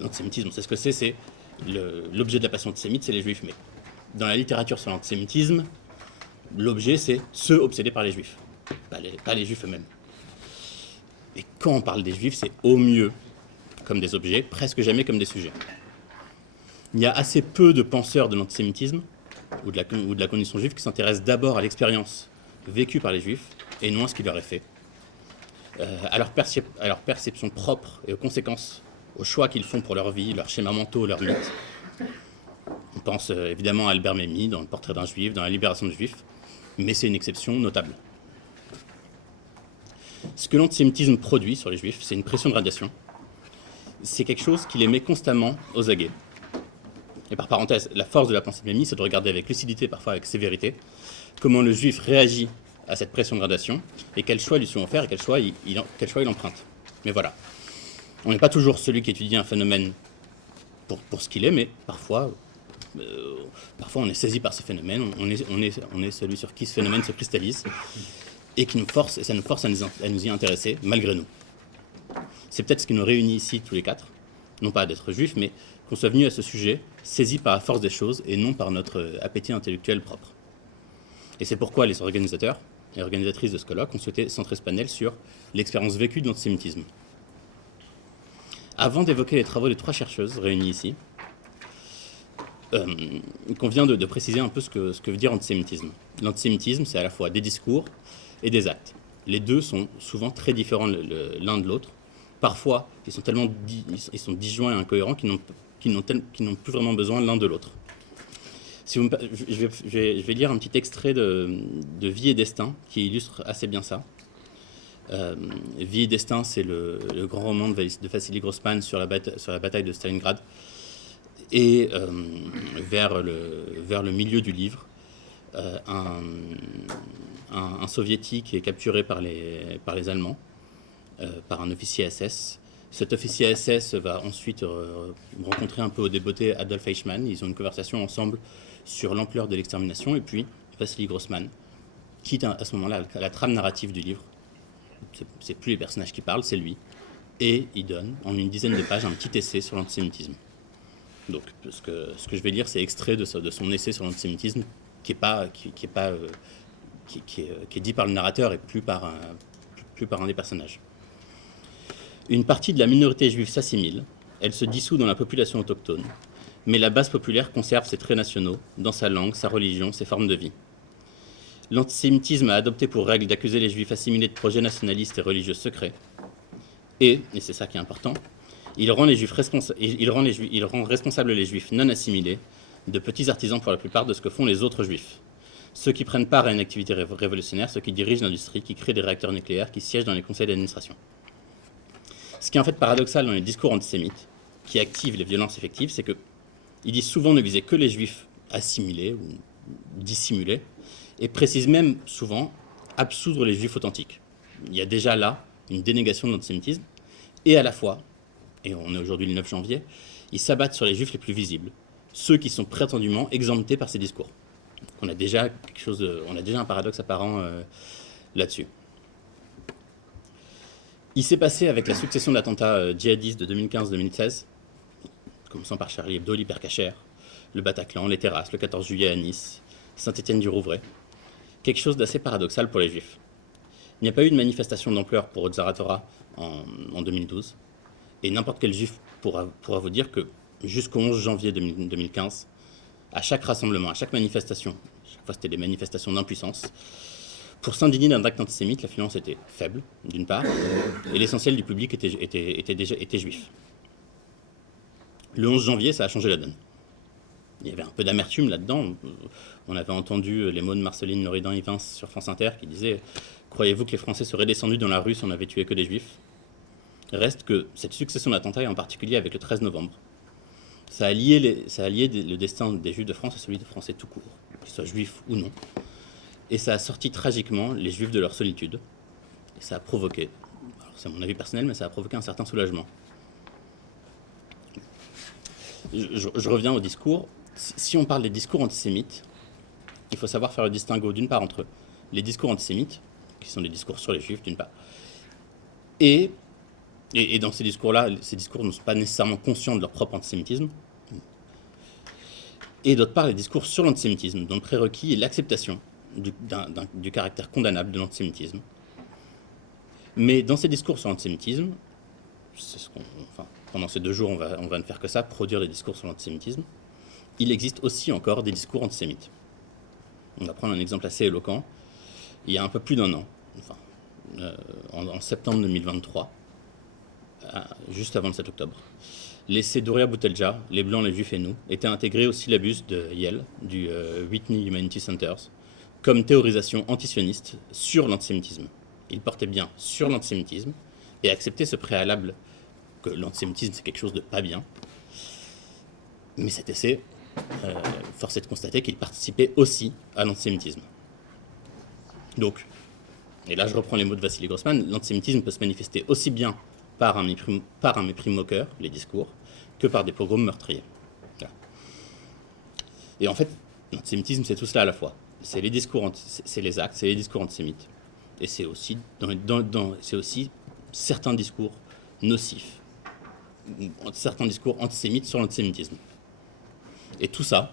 L'antisémitisme, c'est ce que c'est l'objet de la passion antisémite, c'est les juifs. Mais dans la littérature sur l'antisémitisme, l'objet, c'est ceux obsédés par les juifs, pas les juifs eux-mêmes. Et quand on parle des juifs, c'est au mieux comme des objets, presque jamais comme des sujets. Il y a assez peu de penseurs de l'antisémitisme ou de la condition juive qui s'intéressent d'abord à l'expérience vécue par les juifs et non à ce qui leur est fait, à leur perception propre et aux conséquences, aux choix qu'ils font pour leur vie, leurs schémas mentaux, leurs mythes. On pense évidemment à Albert Memmi dans Le Portrait d'un juif, dans La Libération des juifs, mais c'est une exception notable. Ce que l'antisémitisme produit sur les juifs, c'est une pression de radiation. C'est quelque chose qui les met constamment aux aguets. Et par parenthèse, la force de la pensée de Memmi, c'est de regarder avec lucidité, parfois avec sévérité, comment le juif réagit à cette pression de gradation et quels choix lui sont offerts et quels choix il emprunte. Mais voilà. On n'est pas toujours celui qui étudie un phénomène pour ce qu'il est, mais parfois on est saisi par ce phénomène, on est celui sur qui ce phénomène se cristallise et ça nous force à nous y intéresser malgré nous. C'est peut-être ce qui nous réunit ici tous les quatre, non pas d'être juifs, mais qu'on soit venus à ce sujet saisis par la force des choses et non par notre appétit intellectuel propre. Et c'est pourquoi les organisateurs et organisatrices de ce colloque ont souhaité centrer ce panel sur l'expérience vécue de l'antisémitisme. Avant d'évoquer les travaux des trois chercheuses réunies ici, il convient de préciser un peu ce que veut dire antisémitisme. L'antisémitisme, c'est à la fois des discours et des actes. Les deux sont souvent très différents l'un de l'autre. Parfois, ils sont disjoints et incohérents qu'ils n'ont plus vraiment besoin l'un de l'autre. Je vais lire un petit extrait de Vie et Destin qui illustre assez bien ça. Vie et Destin, c'est le grand roman de Vassili Grossman sur la bataille de Stalingrad. Et vers le milieu du livre, un soviétique est capturé par les Allemands, par un officier SS. Cet officier SS va ensuite rencontrer un peu au débeauté Adolf Eichmann. Ils ont une conversation ensemble sur l'ampleur de l'extermination. Et puis Vassili Grossman quitte à ce moment-là la trame narrative du livre. C'est plus les personnages qui parlent, c'est lui. Et il donne en une dizaine de pages un petit essai sur l'antisémitisme. Donc ce que je vais lire, c'est extrait de son essai sur l'antisémitisme qui est dit par le narrateur et plus par un des personnages. Une partie de la minorité juive s'assimile, elle se dissout dans la population autochtone, mais la base populaire conserve ses traits nationaux dans sa langue, sa religion, ses formes de vie. L'antisémitisme a adopté pour règle d'accuser les juifs assimilés de projets nationalistes et religieux secrets, et c'est ça qui est important, il rend responsables les juifs non assimilés de petits artisans pour la plupart de ce que font les autres juifs. Ceux qui prennent part à une activité révolutionnaire, ceux qui dirigent l'industrie, qui créent des réacteurs nucléaires, qui siègent dans les conseils d'administration. Ce qui est en fait paradoxal dans les discours antisémites, qui activent les violences effectives, c'est qu'ils disent souvent ne viser que les juifs assimilés ou dissimulés, et précisent même souvent absoudre les juifs authentiques. Il y a déjà là une dénégation de l'antisémitisme, et à la fois, et on est aujourd'hui le 9 janvier, ils s'abattent sur les juifs les plus visibles, ceux qui sont prétendument exemptés par ces discours. On a déjà un paradoxe apparent là-dessus. Il s'est passé avec la succession d'attentats djihadistes de 2015-2016, commençant par Charlie Hebdo, l'Hypercacher, le Bataclan, les terrasses, le 14 juillet à Nice, Saint-Étienne-du-Rouvray, quelque chose d'assez paradoxal pour les juifs. Il n'y a pas eu de manifestation d'ampleur pour Otzara Torah en 2012, et n'importe quel juif pourra vous dire que jusqu'au 11 janvier 2015, à chaque rassemblement, à chaque manifestation, chaque fois c'était des manifestations d'impuissance, pour s'indigner d'un acte antisémite, l'affluence était faible, d'une part, et l'essentiel du public était juif. Le 11 janvier, ça a changé la donne. Il y avait un peu d'amertume là-dedans. On avait entendu les mots de Marceline Loridan-Ivens sur France Inter qui disait « Croyez-vous que les Français seraient descendus dans la rue si on avait tué que des juifs ?» Reste que cette succession d'attentats, et en particulier avec le 13 novembre, ça a lié le destin des Juifs de France à celui des Français tout court, qu'ils soient juifs ou non. Et ça a sorti tragiquement les Juifs de leur solitude. Et ça a provoqué, alors c'est mon avis personnel, mais ça a provoqué un certain soulagement. Je reviens au discours. Si on parle des discours antisémites, il faut savoir faire le distinguo d'une part entre les discours antisémites, qui sont des discours sur les Juifs d'une part, et Et dans ces discours-là, ces discours ne sont pas nécessairement conscients de leur propre antisémitisme. Et d'autre part, les discours sur l'antisémitisme, dont le prérequis est l'acceptation du caractère condamnable de l'antisémitisme. Mais dans ces discours sur l'antisémitisme, pendant ces 2 jours, on va ne faire que ça, produire des discours sur l'antisémitisme, il existe aussi encore des discours antisémites. On va prendre un exemple assez éloquent. Il y a un peu plus d'1 an, en septembre 2023, juste avant le 7 octobre, l'essai d'Ouria Boutelja, Les Blancs, les Juifs et nous, était intégré au syllabus de Yale, du Whitney Humanity Centers, comme théorisation antisioniste sur l'antisémitisme. Il portait bien sur l'antisémitisme et acceptait ce préalable que l'antisémitisme c'est quelque chose de pas bien. Mais cet essai, force est de constater qu'il participait aussi à l'antisémitisme. Donc, et là je reprends les mots de Vassili Grossman, l'antisémitisme peut se manifester aussi bien par un mépris moqueur, les discours, que par des pogroms meurtriers. Voilà. Et en fait, l'antisémitisme, c'est tout cela à la fois. C'est les discours, c'est les actes, c'est les discours antisémites. Et c'est aussi, c'est aussi certains discours nocifs, certains discours antisémites sur l'antisémitisme. Et tout ça,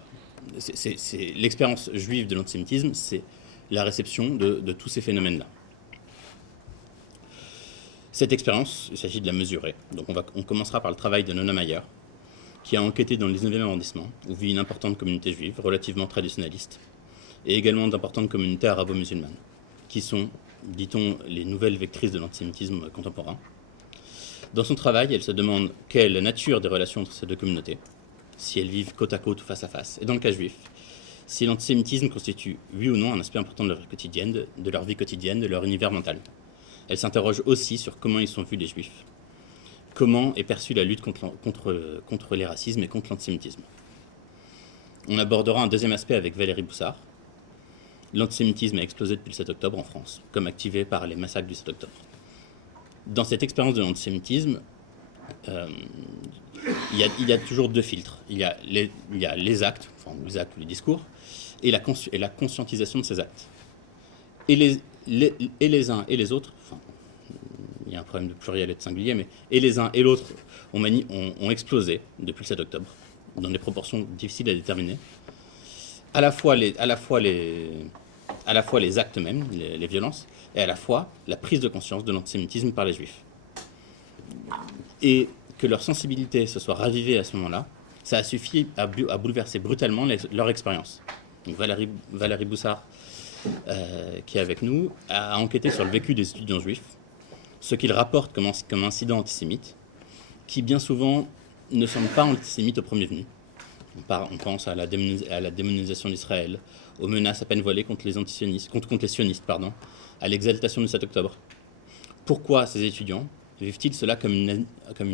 c'est l'expérience juive de l'antisémitisme, c'est la réception de tous ces phénomènes-là. Cette expérience, il s'agit de la mesurer. Donc on commencera par le travail de Nona Mayer, qui a enquêté dans le 19e arrondissement, où vit une importante communauté juive, relativement traditionnaliste, et également d'importantes communautés arabo-musulmanes, qui sont, dit-on, les nouvelles vectrices de l'antisémitisme contemporain. Dans son travail, elle se demande quelle est la nature des relations entre ces 2 communautés, si elles vivent côte à côte ou face à face, et dans le cas juif, si l'antisémitisme constitue, oui ou non, un aspect important de leur vie quotidienne, de leur univers mental. Elle s'interroge aussi sur comment ils sont vus les juifs, comment est perçue la lutte contre les racismes et contre l'antisémitisme. On abordera un deuxième aspect avec Valérie Boussard. L'antisémitisme a explosé depuis le 7 octobre en France, comme activé par les massacres du 7 octobre. Dans cette expérience de l'antisémitisme, il y a toujours 2 filtres. Il y a les actes, ou les discours, et la conscientisation de ces actes. Et les uns et les autres, il y a un problème de pluriel et de singulier, mais et les uns et l'autre ont explosé depuis le 7 octobre, dans des proportions difficiles à déterminer. À la fois les actes mêmes, les violences, et à la fois la prise de conscience de l'antisémitisme par les juifs. Et que leur sensibilité se soit ravivée à ce moment-là, ça a suffi à bouleverser brutalement leur expérience. Donc Valérie Boussard, qui est avec nous, a enquêté sur le vécu des étudiants juifs, ce qu'ils rapportent comme incident antisémite, qui bien souvent ne semble pas antisémite au premier venu. On pense à la démonisation d'Israël, aux menaces à peine voilées contre les sionistes, à l'exaltation du 7 octobre. Pourquoi ces étudiants vivent-ils cela comme une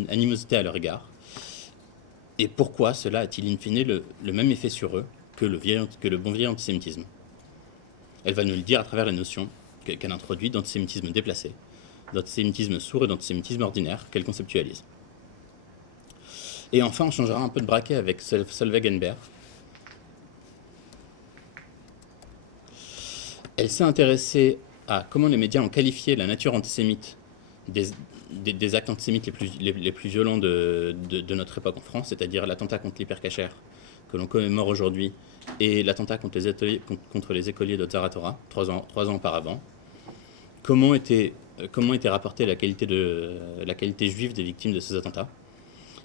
animosité à leur égard? Et pourquoi cela a-t-il in fine le même effet sur eux que le bon vieil antisémitisme? Elle va nous le dire à travers la notion qu'elle introduit d'antisémitisme déplacé, d'antisémitisme sourd et d'antisémitisme ordinaire qu'elle conceptualise. Et enfin, on changera un peu de braquet avec Solveig Henberg. Elle s'est intéressée à comment les médias ont qualifié la nature antisémite des actes antisémites les plus violents de notre époque en France, c'est-à-dire l'attentat contre l'hypercacher que l'on commémore aujourd'hui et l'attentat contre les écoliers de Zaratora, 3 ans auparavant. Comment était rapportée la qualité juive des victimes de ces attentats.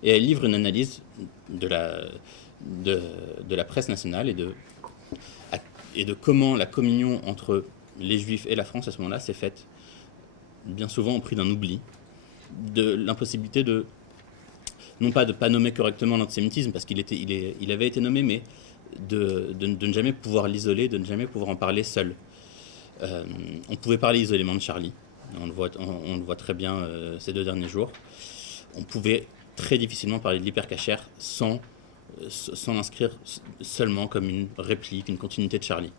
Et elle livre une analyse de la presse nationale et de comment la communion entre les Juifs et la France à ce moment-là s'est faite bien souvent au prix d'un oubli, de l'impossibilité non pas de ne pas nommer correctement l'antisémitisme, parce qu'il avait été nommé, mais de ne jamais pouvoir l'isoler, de ne jamais pouvoir en parler seul. On pouvait parler isolément de Charlie, on le voit très bien ces 2 derniers jours. On pouvait très difficilement parler de l'hypercacher sans l'inscrire seulement comme une réplique, une continuité de Charlie.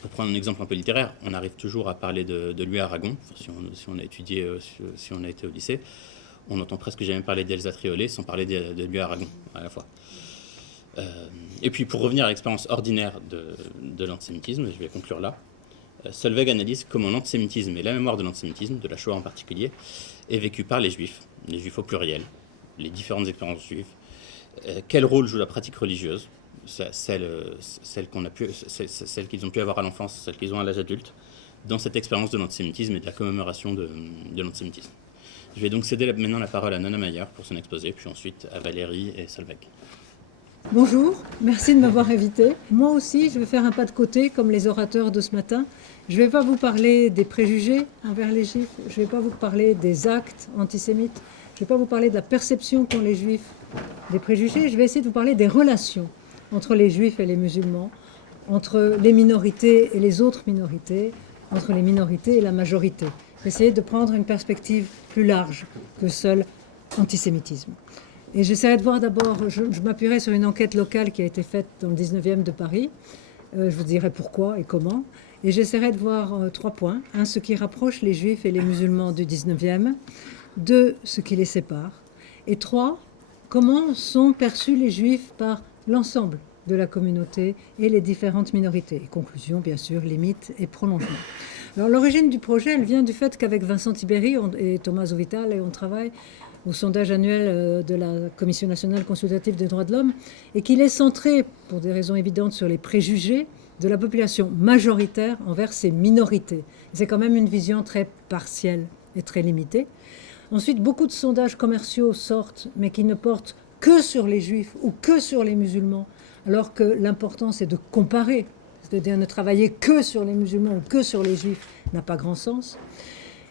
Pour prendre un exemple un peu littéraire, on arrive toujours à parler de lui à Aragon. Si on a étudié, si on a été au lycée, on n'entend presque jamais parler d'Elsa Triolet sans parler de lui à Aragon à la fois. Et puis pour revenir à l'expérience ordinaire de l'antisémitisme, je vais conclure là, Solveig analyse comment l'antisémitisme et la mémoire de l'antisémitisme, de la Shoah en particulier, est vécue par les juifs au pluriel, les différentes expériences juives. Quel rôle joue la pratique religieuse, celle qu'ils ont pu avoir à l'enfance, celle qu'ils ont à l'âge adulte, dans cette expérience de l'antisémitisme et de la commémoration de l'antisémitisme. Je vais donc céder maintenant la parole à Nona Mayer pour son exposé, puis ensuite à Valérie et Solveig. Bonjour, merci de m'avoir invité. Moi aussi, je vais faire un pas de côté, comme les orateurs de ce matin. Je ne vais pas vous parler des préjugés envers les Juifs, je ne vais pas vous parler des actes antisémites, je ne vais pas vous parler de la perception qu'ont les Juifs des préjugés, je vais essayer de vous parler des relations entre les Juifs et les musulmans, entre les minorités et les autres minorités, entre les minorités et la majorité. Je vais essayer de prendre une perspective plus large que seul antisémitisme. Et j'essaierai de voir d'abord, je m'appuierai sur une enquête locale qui a été faite dans le 19e de Paris. Je vous dirai pourquoi et comment. Et j'essaierai de voir 3 points. 1, ce qui rapproche les Juifs et les musulmans du 19e. 2, ce qui les sépare. Et 3, comment sont perçus les Juifs par l'ensemble de la communauté et les différentes minorités. Et conclusion, bien sûr, limites et prolongement. Alors l'origine du projet, elle vient du fait qu'avec Vincent Tiberi et Thomas Zovital, on travaille au sondage annuel de la Commission nationale consultative des droits de l'homme, et qu'il est centré, pour des raisons évidentes, sur les préjugés de la population majoritaire envers ces minorités. C'est quand même une vision très partielle et très limitée. Ensuite, beaucoup de sondages commerciaux sortent, mais qui ne portent que sur les juifs ou que sur les musulmans, alors que l'important c'est de comparer, c'est-à-dire ne travailler que sur les musulmans ou que sur les juifs n'a pas grand sens.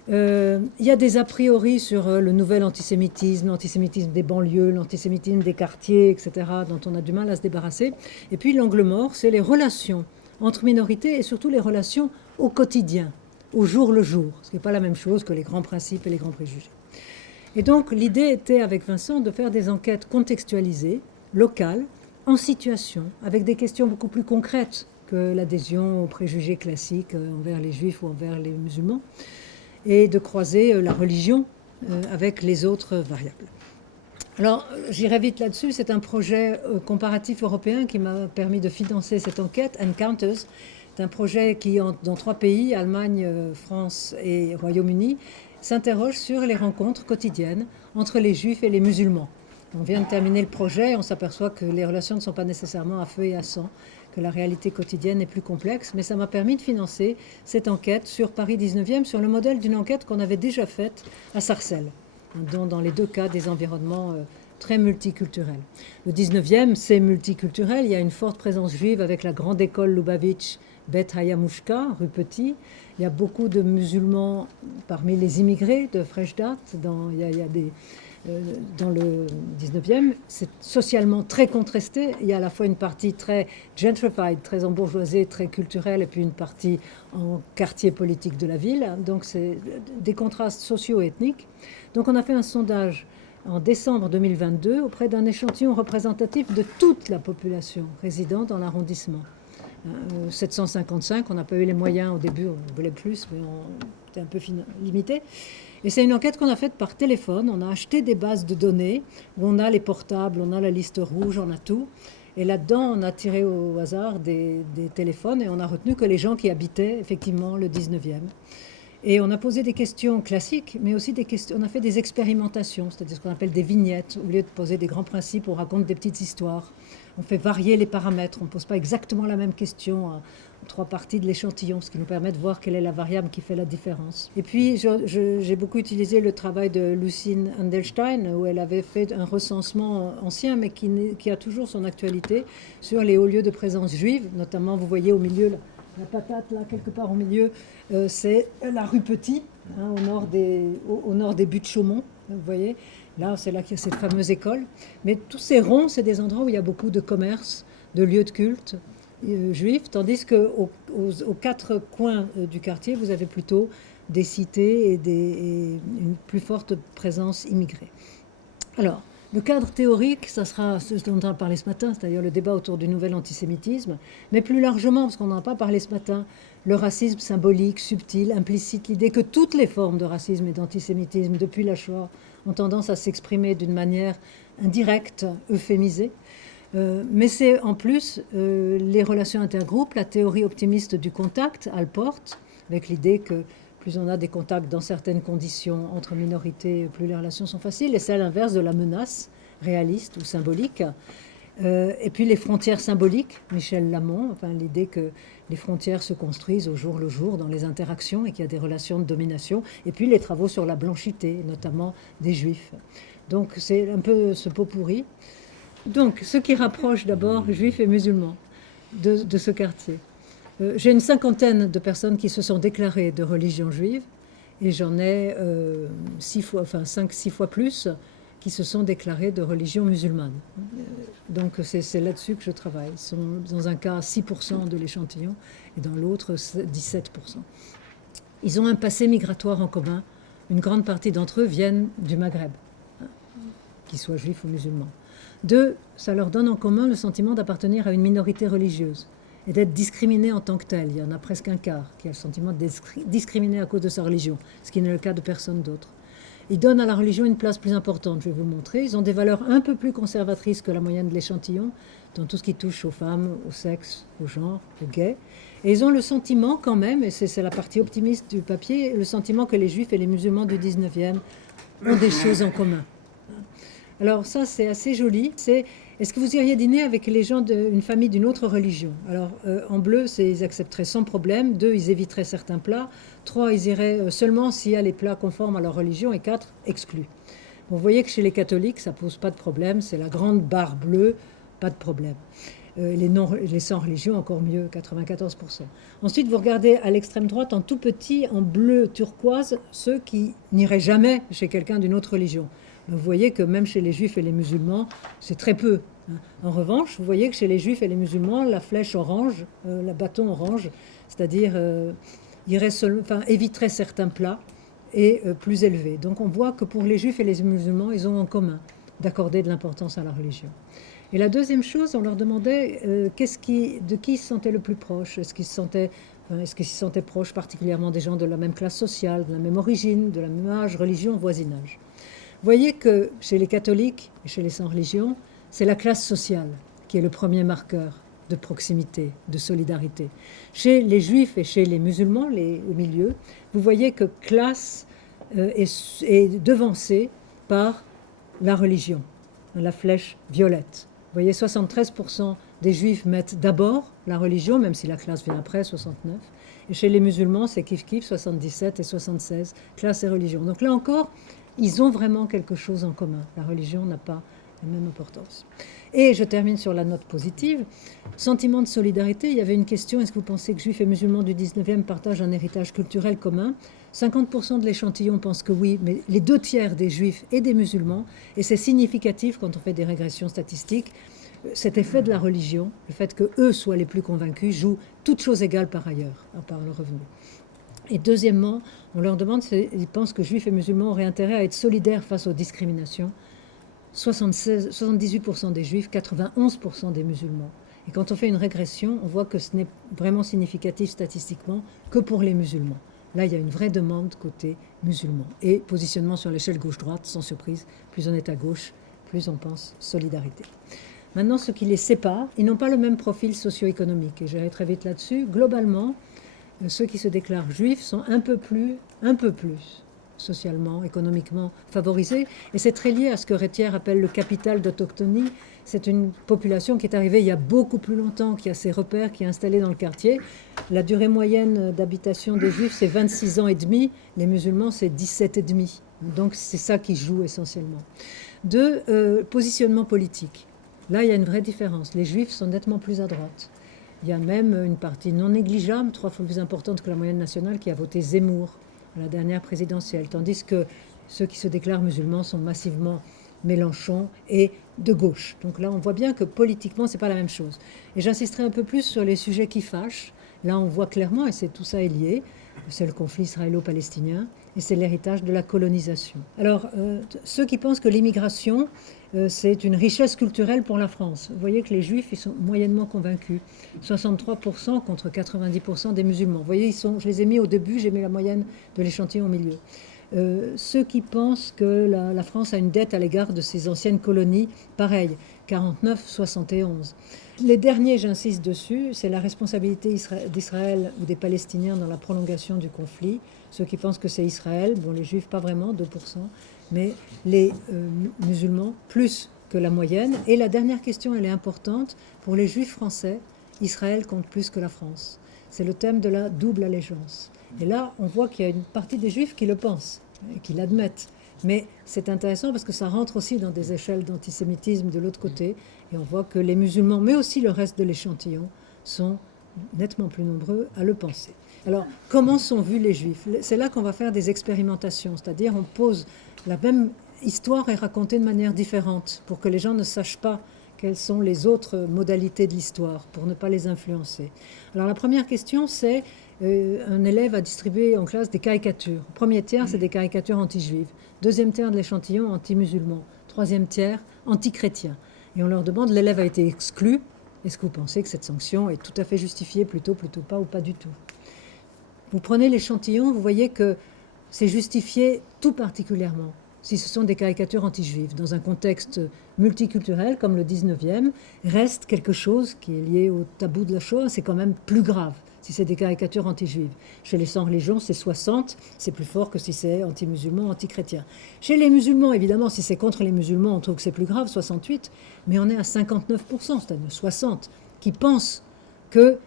Il y a des a priori sur le nouvel antisémitisme, l'antisémitisme des banlieues, l'antisémitisme des quartiers, etc., dont on a du mal à se débarrasser. Et puis l'angle mort, c'est les relations entre minorités et surtout les relations au quotidien, au jour le jour, ce qui n'est pas la même chose que les grands principes et les grands préjugés. Et donc l'idée était avec Vincent de faire des enquêtes contextualisées, locales, en situation, avec des questions beaucoup plus concrètes que l'adhésion aux préjugés classiques envers les juifs ou envers les musulmans, et de croiser la religion avec les autres variables. Alors, j'irai vite là-dessus. C'est un projet comparatif européen qui m'a permis de financer cette enquête, Encounters. C'est un projet qui, dans 3 pays, Allemagne, France et Royaume-Uni, s'interroge sur les rencontres quotidiennes entre les juifs et les musulmans. On vient de terminer le projet et on s'aperçoit que les relations ne sont pas nécessairement à feu et à sang, que la réalité quotidienne est plus complexe, mais ça m'a permis de financer cette enquête sur Paris 19e, sur le modèle d'une enquête qu'on avait déjà faite à Sarcelles, dont dans les 2 cas des environnements très multiculturels. Le 19e, c'est multiculturel, il y a une forte présence juive avec la grande école Lubavitch, Bet Hayamushka, rue Petit. Il y a beaucoup de musulmans parmi les immigrés de fraîche date, dans le 19e, c'est socialement très contrasté. Il y a à la fois une partie très gentrified, très embourgeoisée, très culturelle, et puis une partie en quartier politique de la ville. Donc c'est des contrastes socio-ethniques. Donc on a fait un sondage en décembre 2022 auprès d'un échantillon représentatif de toute la population résidant dans l'arrondissement. 755, on n'a pas eu les moyens au début, on voulait plus, mais on était un peu limité. Et c'est une enquête qu'on a faite par téléphone. On a acheté des bases de données où on a les portables, on a la liste rouge, on a tout. Et là-dedans, on a tiré au hasard des téléphones et on a retenu que les gens qui habitaient effectivement le 19e. Et on a posé des questions classiques, mais aussi on a fait des expérimentations, c'est-à-dire ce qu'on appelle des vignettes. Au lieu de poser des grands principes, on raconte des petites histoires. On fait varier les paramètres. On ne pose pas exactement la même question à 3 parties de l'échantillon, ce qui nous permet de voir quelle est la variable qui fait la différence. Et puis, j'ai beaucoup utilisé le travail de Lucine Andelstein, où elle avait fait un recensement ancien, mais qui a toujours son actualité, sur les hauts lieux de présence juive. Notamment, vous voyez au milieu, la patate, là, quelque part au milieu, c'est la rue Petit, hein, au nord des buttes Chaumont, vous voyez. Là, c'est là qu'il y a cette fameuse école. Mais tous ces ronds, c'est des endroits où il y a beaucoup de commerces, de lieux de culte juifs, tandis qu'aux 4 coins du quartier, vous avez plutôt des cités et une plus forte présence immigrée. Alors, le cadre théorique, ça sera ce dont on a parlé ce matin, c'est-à-dire le débat autour du nouvel antisémitisme, mais plus largement, parce qu'on n'en a pas parlé ce matin, le racisme symbolique, subtil, implicite, l'idée que toutes les formes de racisme et d'antisémitisme depuis la Shoah ont tendance à s'exprimer d'une manière indirecte, euphémisée. Mais c'est en plus les relations intergroupes, la théorie optimiste du contact, Allport, avec l'idée que plus on a des contacts dans certaines conditions entre minorités, plus les relations sont faciles, et c'est l'inverse de la menace réaliste ou symbolique. Et puis les frontières symboliques, Michel Lamont, enfin, l'idée que les frontières se construisent au jour le jour dans les interactions et qu'il y a des relations de domination, et puis les travaux sur la blanchité, notamment des juifs. Donc c'est un peu ce pot pourri. Donc ce qui rapproche d'abord juifs et musulmans de ce quartier. J'ai une cinquantaine de personnes qui se sont déclarées de religion juive, et j'en ai 5-6 fois plus qui se sont déclarés de religion musulmane. Donc c'est là-dessus que je travaille. Ils sont dans un cas 6% de l'échantillon et dans l'autre 17%. Ils ont un passé migratoire en commun. Une grande partie d'entre eux viennent du Maghreb, qu'ils soient juifs ou musulmans. 2, ça leur donne en commun le sentiment d'appartenir à une minorité religieuse et d'être discriminés en tant que tels. Il y en a presque un quart qui a le sentiment d'être discriminé à cause de sa religion, ce qui n'est le cas de personne d'autre. Ils donnent à la religion une place plus importante, je vais vous montrer. Ils ont des valeurs un peu plus conservatrices que la moyenne de l'échantillon, dans tout ce qui touche aux femmes, au sexe, au genre, aux gays. Et ils ont le sentiment quand même, et c'est la partie optimiste du papier, le sentiment que les juifs et les musulmans du 19e ont des choses en commun. Alors ça, c'est assez joli. Est-ce que vous iriez dîner avec les gens d'une famille d'une autre religion? Alors, en bleu, ils accepteraient sans problème. 2, ils éviteraient certains plats. 3, ils iraient seulement s'il y a les plats conformes à leur religion. Et 4, exclus. Bon, vous voyez que chez les catholiques, ça pose pas de problème. C'est la grande barre bleue, pas de problème. Les sans religion, encore mieux, 94%. Ensuite, vous regardez à l'extrême droite, en tout petit, en bleu turquoise, ceux qui n'iraient jamais chez quelqu'un d'une autre religion. Vous voyez que même chez les juifs et les musulmans, c'est très peu. En revanche, vous voyez que chez les juifs et les musulmans, la flèche orange, le bâton orange, c'est-à-dire éviterait certains plats et plus élevés. Donc on voit que pour les juifs et les musulmans, ils ont en commun d'accorder de l'importance à la religion. Et la deuxième chose, on leur demandait de qui ils se sentaient le plus proches. Est-ce qu'ils s'y sentaient proches particulièrement des gens de la même classe sociale, de la même origine, de la même âge, religion, voisinage. Vous voyez que chez les catholiques et chez les sans-religion, c'est la classe sociale qui est le premier marqueur de proximité, de solidarité. Chez les juifs et chez les musulmans, au milieu, vous voyez que classe est devancée par la religion, la flèche violette. Vous voyez, 73% des juifs mettent d'abord la religion, même si la classe vient après, 69. Et chez les musulmans, c'est kiff-kiff, 77 et 76, classe et religion. Donc là encore, ils ont vraiment quelque chose en commun. La religion n'a pas la même importance. Et je termine sur la note positive. Sentiment de solidarité, il y avait une question, est-ce que vous pensez que juifs et musulmans du 19e partagent un héritage culturel commun? 50% de l'échantillon pensent que oui, mais les 2/3 des juifs et des musulmans, et c'est significatif quand on fait des régressions statistiques, cet effet de la religion, le fait qu'eux soient les plus convaincus, joue toutes choses égales par ailleurs, à part le revenu. Et deuxièmement, on leur demande s'ils pensent que juifs et musulmans auraient intérêt à être solidaires face aux discriminations. 78% des juifs, 91% des musulmans. Et quand on fait une régression, on voit que ce n'est vraiment significatif statistiquement que pour les musulmans. Là, il y a une vraie demande côté musulman. Et positionnement sur l'échelle gauche-droite, sans surprise, plus on est à gauche, plus on pense solidarité. Maintenant, ce qui les sépare, ils n'ont pas le même profil socio-économique. Et j'irai très vite là-dessus. Globalement, ceux qui se déclarent juifs sont un peu plus socialement, économiquement favorisés. Et c'est très lié à ce que Rétière appelle le capital d'autochtonie. C'est une population qui est arrivée il y a beaucoup plus longtemps, qui a ses repères, qui est installée dans le quartier. La durée moyenne d'habitation des juifs, c'est 26 ans et demi. Les musulmans, c'est 17 et demi. Donc c'est ça qui joue essentiellement. Positionnement politique. Là, il y a une vraie différence. Les juifs sont nettement plus à droite. Il y a même une partie non négligeable, 3 fois plus importante que la moyenne nationale, qui a voté Zemmour à la dernière présidentielle, tandis que ceux qui se déclarent musulmans sont massivement Mélenchon et de gauche. Donc là, on voit bien que politiquement, c'est pas la même chose. Et j'insisterai un peu plus sur les sujets qui fâchent. Là, on voit clairement, et tout ça est lié, c'est le conflit israélo-palestinien, et c'est l'héritage de la colonisation. Alors, ceux qui pensent que l'immigration, c'est une richesse culturelle pour la France. Vous voyez que les juifs, ils sont moyennement convaincus. 63% contre 90% des musulmans. Vous voyez, je les ai mis au début, j'ai mis la moyenne de l'échantillon au milieu. Ceux qui pensent que la France a une dette à l'égard de ses anciennes colonies, pareil, 49-71. Les derniers, j'insiste dessus, c'est la responsabilité d'Israël ou des Palestiniens dans la prolongation du conflit. Ceux qui pensent que c'est Israël, bon, les Juifs pas vraiment, 2%, mais les musulmans plus que la moyenne. Et la dernière question, elle est importante. Pour les Juifs français, Israël compte plus que la France. C'est le thème de la double allégeance. Et là, on voit qu'il y a une partie des Juifs qui le pensent, et qui l'admettent. Mais c'est intéressant parce que ça rentre aussi dans des échelles d'antisémitisme de l'autre côté. Et on voit que les musulmans, mais aussi le reste de l'échantillon, sont nettement plus nombreux à le penser. Alors, comment sont vus les Juifs? C'est là qu'on va faire des expérimentations, c'est-à-dire on pose la même histoire est racontée de manière différente pour que les gens ne sachent pas quelles sont les autres modalités de l'histoire, pour ne pas les influencer. Alors la première question, c'est un élève a distribué en classe des caricatures. Premier tiers, c'est des caricatures anti-juives. Deuxième tiers de l'échantillon, anti-musulman. Troisième tiers, anti-chrétien. Et on leur demande, l'élève a été exclu, est-ce que vous pensez que cette sanction est tout à fait justifiée, plutôt pas ou pas du tout? Vous prenez l'échantillon, vous voyez que c'est justifié tout particulièrement si ce sont des caricatures anti-juives. Dans un contexte multiculturel comme le 19e, reste quelque chose qui est lié au tabou de la Shoah, c'est quand même plus grave si c'est des caricatures anti-juives. Chez les sans religion, c'est 60, c'est plus fort que si c'est anti-musulman, anti-chrétien. Chez les musulmans, évidemment, si c'est contre les musulmans, on trouve que c'est plus grave, 68, mais on est à 59%, c'est-à-dire 60, qui pensent que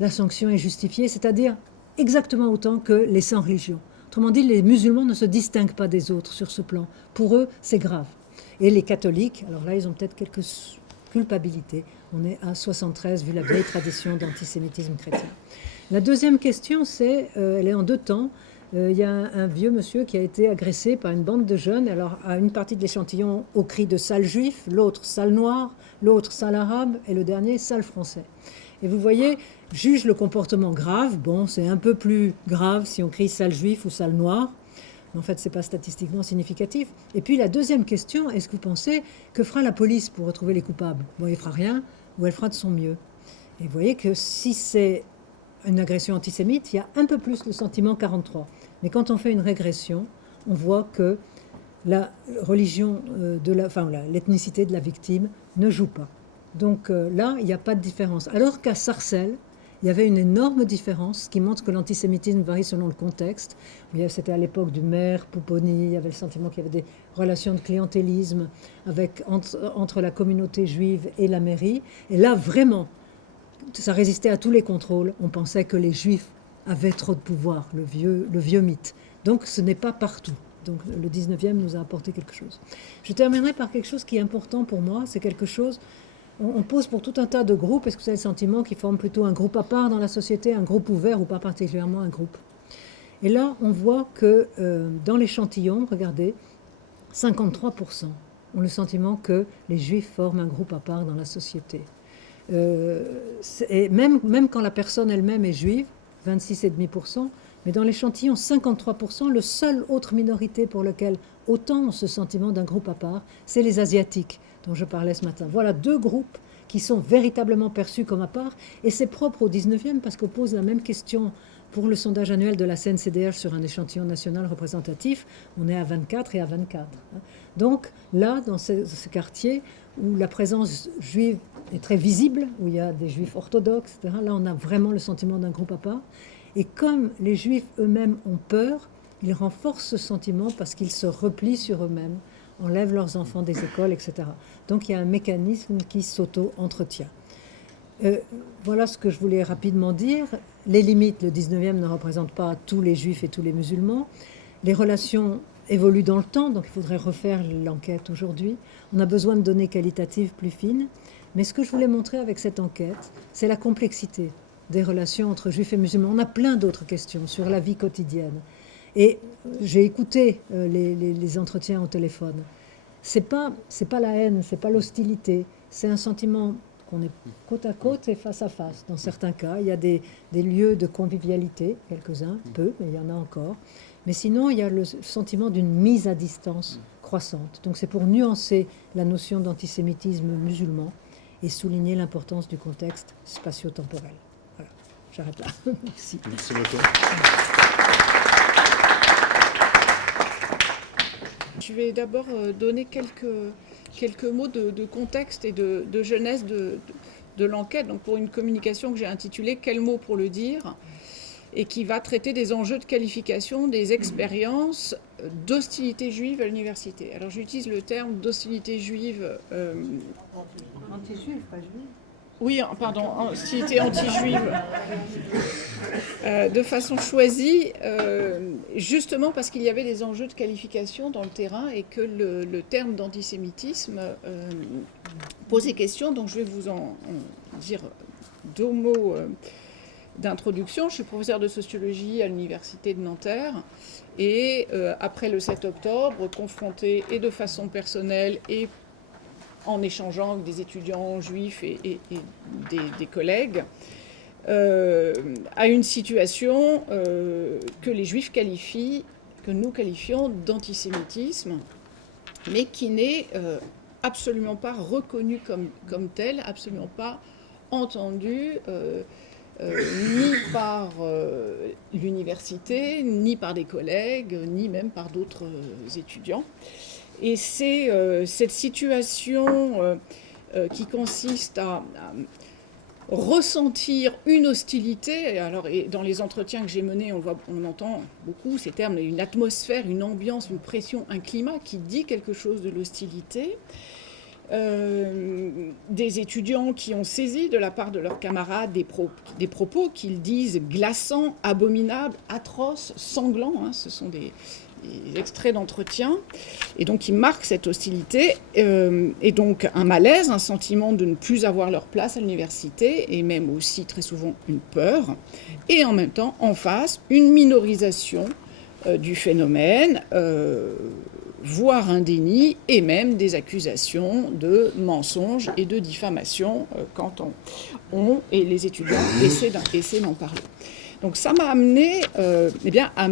la sanction est justifiée, c'est-à-dire exactement autant que les sans religion. Autrement dit, les musulmans ne se distinguent pas des autres sur ce plan. Pour eux, c'est grave. Et les catholiques, alors là, ils ont peut-être quelques culpabilités. On est à 73, vu la vieille tradition d'antisémitisme chrétien. La deuxième question, elle est en deux temps. Il y a un vieux monsieur qui a été agressé par une bande de jeunes. Alors, à une partie de l'échantillon, au cri de sale juif, l'autre sale noir, l'autre sale arabe, et le dernier sale français. Et vous voyez, juge le comportement grave. Bon, c'est un peu plus grave si on crie sale juif ou sale noir. Mais en fait, ce n'est pas statistiquement significatif. Et puis la deuxième question, est-ce que vous pensez que fera la police pour retrouver les coupables? Bon, elle ne fera rien ou elle fera de son mieux. Et vous voyez que si c'est une agression antisémite, il y a un peu plus le sentiment 43. Mais quand on fait une régression, on voit que la religion, l'ethnicité de la victime ne joue pas. Donc là, il n'y a pas de différence. Alors qu'à Sarcelles, il y avait une énorme différence, ce qui montre que l'antisémitisme varie selon le contexte. C'était à l'époque du maire Pouponi, il y avait le sentiment qu'il y avait des relations de clientélisme entre la communauté juive et la mairie. Et là, vraiment, ça résistait à tous les contrôles. On pensait que les juifs avaient trop de pouvoir, le vieux mythe. Donc ce n'est pas partout. Donc le 19e nous a apporté quelque chose. Je terminerai par quelque chose qui est important pour moi. C'est quelque chose... On pose pour tout un tas de groupes, est-ce que vous avez le sentiment qu'ils forment plutôt un groupe à part dans la société, un groupe ouvert ou pas particulièrement un groupe? Et là, on voit que dans l'échantillon, regardez, 53% ont le sentiment que les juifs forment un groupe à part dans la société. Et même quand la personne elle-même est juive, 26,5%, mais dans l'échantillon, 53%, le seul autre minorité pour lequel autant ont ce sentiment d'un groupe à part, c'est les Asiatiques, dont je parlais ce matin. Voilà deux groupes qui sont véritablement perçus comme à part, et c'est propre au 19e parce qu'on pose la même question pour le sondage annuel de la CNCDH sur un échantillon national représentatif. On est à 24 et à 24. Donc là, dans ce quartier où la présence juive est très visible, où il y a des juifs orthodoxes, etc., là on a vraiment le sentiment d'un groupe à part. Et comme les juifs eux-mêmes ont peur, ils renforcent ce sentiment parce qu'ils se replient sur eux-mêmes, enlèvent leurs enfants des écoles, etc. Donc il y a un mécanisme qui s'auto-entretient. Voilà ce que je voulais rapidement dire. Les limites, le 19e ne représente pas tous les juifs et tous les musulmans. Les relations évoluent dans le temps, donc il faudrait refaire l'enquête aujourd'hui. On a besoin de données qualitatives plus fines. Mais ce que je voulais montrer avec cette enquête, c'est la complexité des relations entre juifs et musulmans. On a plein d'autres questions sur la vie quotidienne. Et j'ai écouté les entretiens au téléphone. C'est pas la haine, c'est pas l'hostilité, c'est un sentiment qu'on est côte à côte et face à face. Dans certains cas, il y a des lieux de convivialité, quelques-uns, peu, mais il y en a encore. Mais sinon, il y a le sentiment d'une mise à distance croissante. Donc c'est pour nuancer la notion d'antisémitisme musulman et souligner l'importance du contexte spatio-temporel. Voilà, j'arrête là. Merci. Merci beaucoup. Je vais d'abord donner quelques quelques mots de contexte et de genèse de l'enquête, donc pour une communication que j'ai intitulée « Quel mot pour le dire ?» et qui va traiter des enjeux de qualification des expériences d'hostilité juive à l'université. Alors j'utilise le terme d'hostilité juive... Anti-juive, pas juive. Oui, pardon, hostilité anti-juive, de façon choisie, justement parce qu'il y avait des enjeux de qualification dans le terrain et que le terme d'antisémitisme posait question. Donc je vais vous en dire deux mots d'introduction. Je suis professeur de sociologie à l'université de Nanterre et après le 7 octobre, confrontée et de façon personnelle et en échangeant avec des étudiants juifs et des collègues, à une situation que les juifs qualifient, que nous qualifions d'antisémitisme, mais qui n'est absolument pas reconnu comme tel, absolument pas entendu, ni par l'université, ni par des collègues, ni même par d'autres étudiants. Et c'est cette situation qui consiste à ressentir une hostilité. Alors, et dans les entretiens que j'ai menés, on entend beaucoup ces termes, une atmosphère, une ambiance, une pression, un climat qui dit quelque chose de l'hostilité. Des étudiants qui ont saisi de la part de leurs camarades des propos qu'ils disent glaçants, abominables, atroces, sanglants. Hein, ce sont des extraits d'entretien, et donc qui marquent cette hostilité, et donc un malaise, un sentiment de ne plus avoir leur place à l'université, et même aussi très souvent une peur, et en même temps, en face, une minorisation du phénomène, voire un déni, et même des accusations de mensonges et de diffamation quand on et les étudiants essaient d'en parler. Donc ça m'a amené à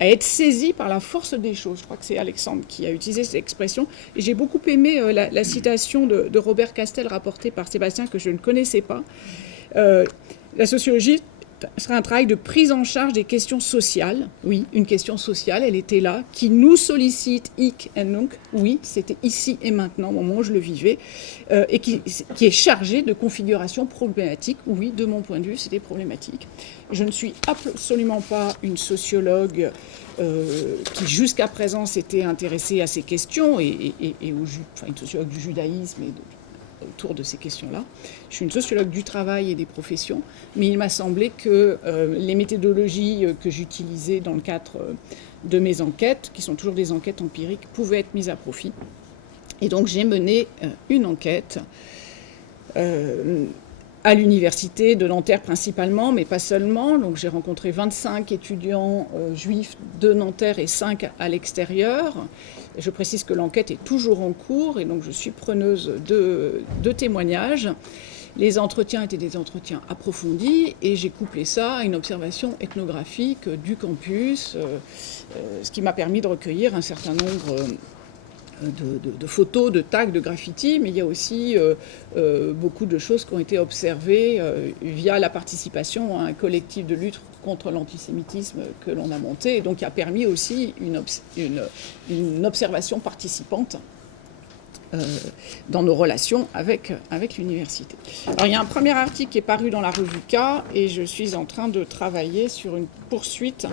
être saisie par la force des choses. Je crois que c'est Alexandre qui a utilisé cette expression. Et j'ai beaucoup aimé la citation de Robert Castel rapportée par Sébastien, que je ne connaissais pas. La sociologie sera un travail de prise en charge des questions sociales. Oui, une question sociale, elle était là, qui nous sollicite, hic et nunc. Oui, c'était ici et maintenant, au moment où je le vivais, et qui est chargée de configurations problématiques. Oui, de mon point de vue, c'était problématique. Je ne suis absolument pas une sociologue qui, jusqu'à présent, s'était intéressée à ces questions, et une sociologue du judaïsme et autour de ces questions-là. Je suis une sociologue du travail et des professions, mais il m'a semblé que les méthodologies que j'utilisais dans le cadre de mes enquêtes, qui sont toujours des enquêtes empiriques, pouvaient être mises à profit. Et donc j'ai mené une enquête à l'université de Nanterre principalement, mais pas seulement. Donc j'ai rencontré 25 étudiants juifs de Nanterre et 5 à l'extérieur. Je précise que l'enquête est toujours en cours et donc je suis preneuse de témoignages. Les entretiens étaient des entretiens approfondis et j'ai couplé ça à une observation ethnographique du campus, ce qui m'a permis de recueillir un certain nombre de photos, de tags, de graffitis, mais il y a aussi beaucoup de choses qui ont été observées via la participation à un collectif de lutte contre l'antisémitisme que l'on a monté, et donc qui a permis aussi une observation participante dans nos relations avec l'université. Alors il y a un premier article qui est paru dans la revue K, et je suis en train de travailler sur une poursuite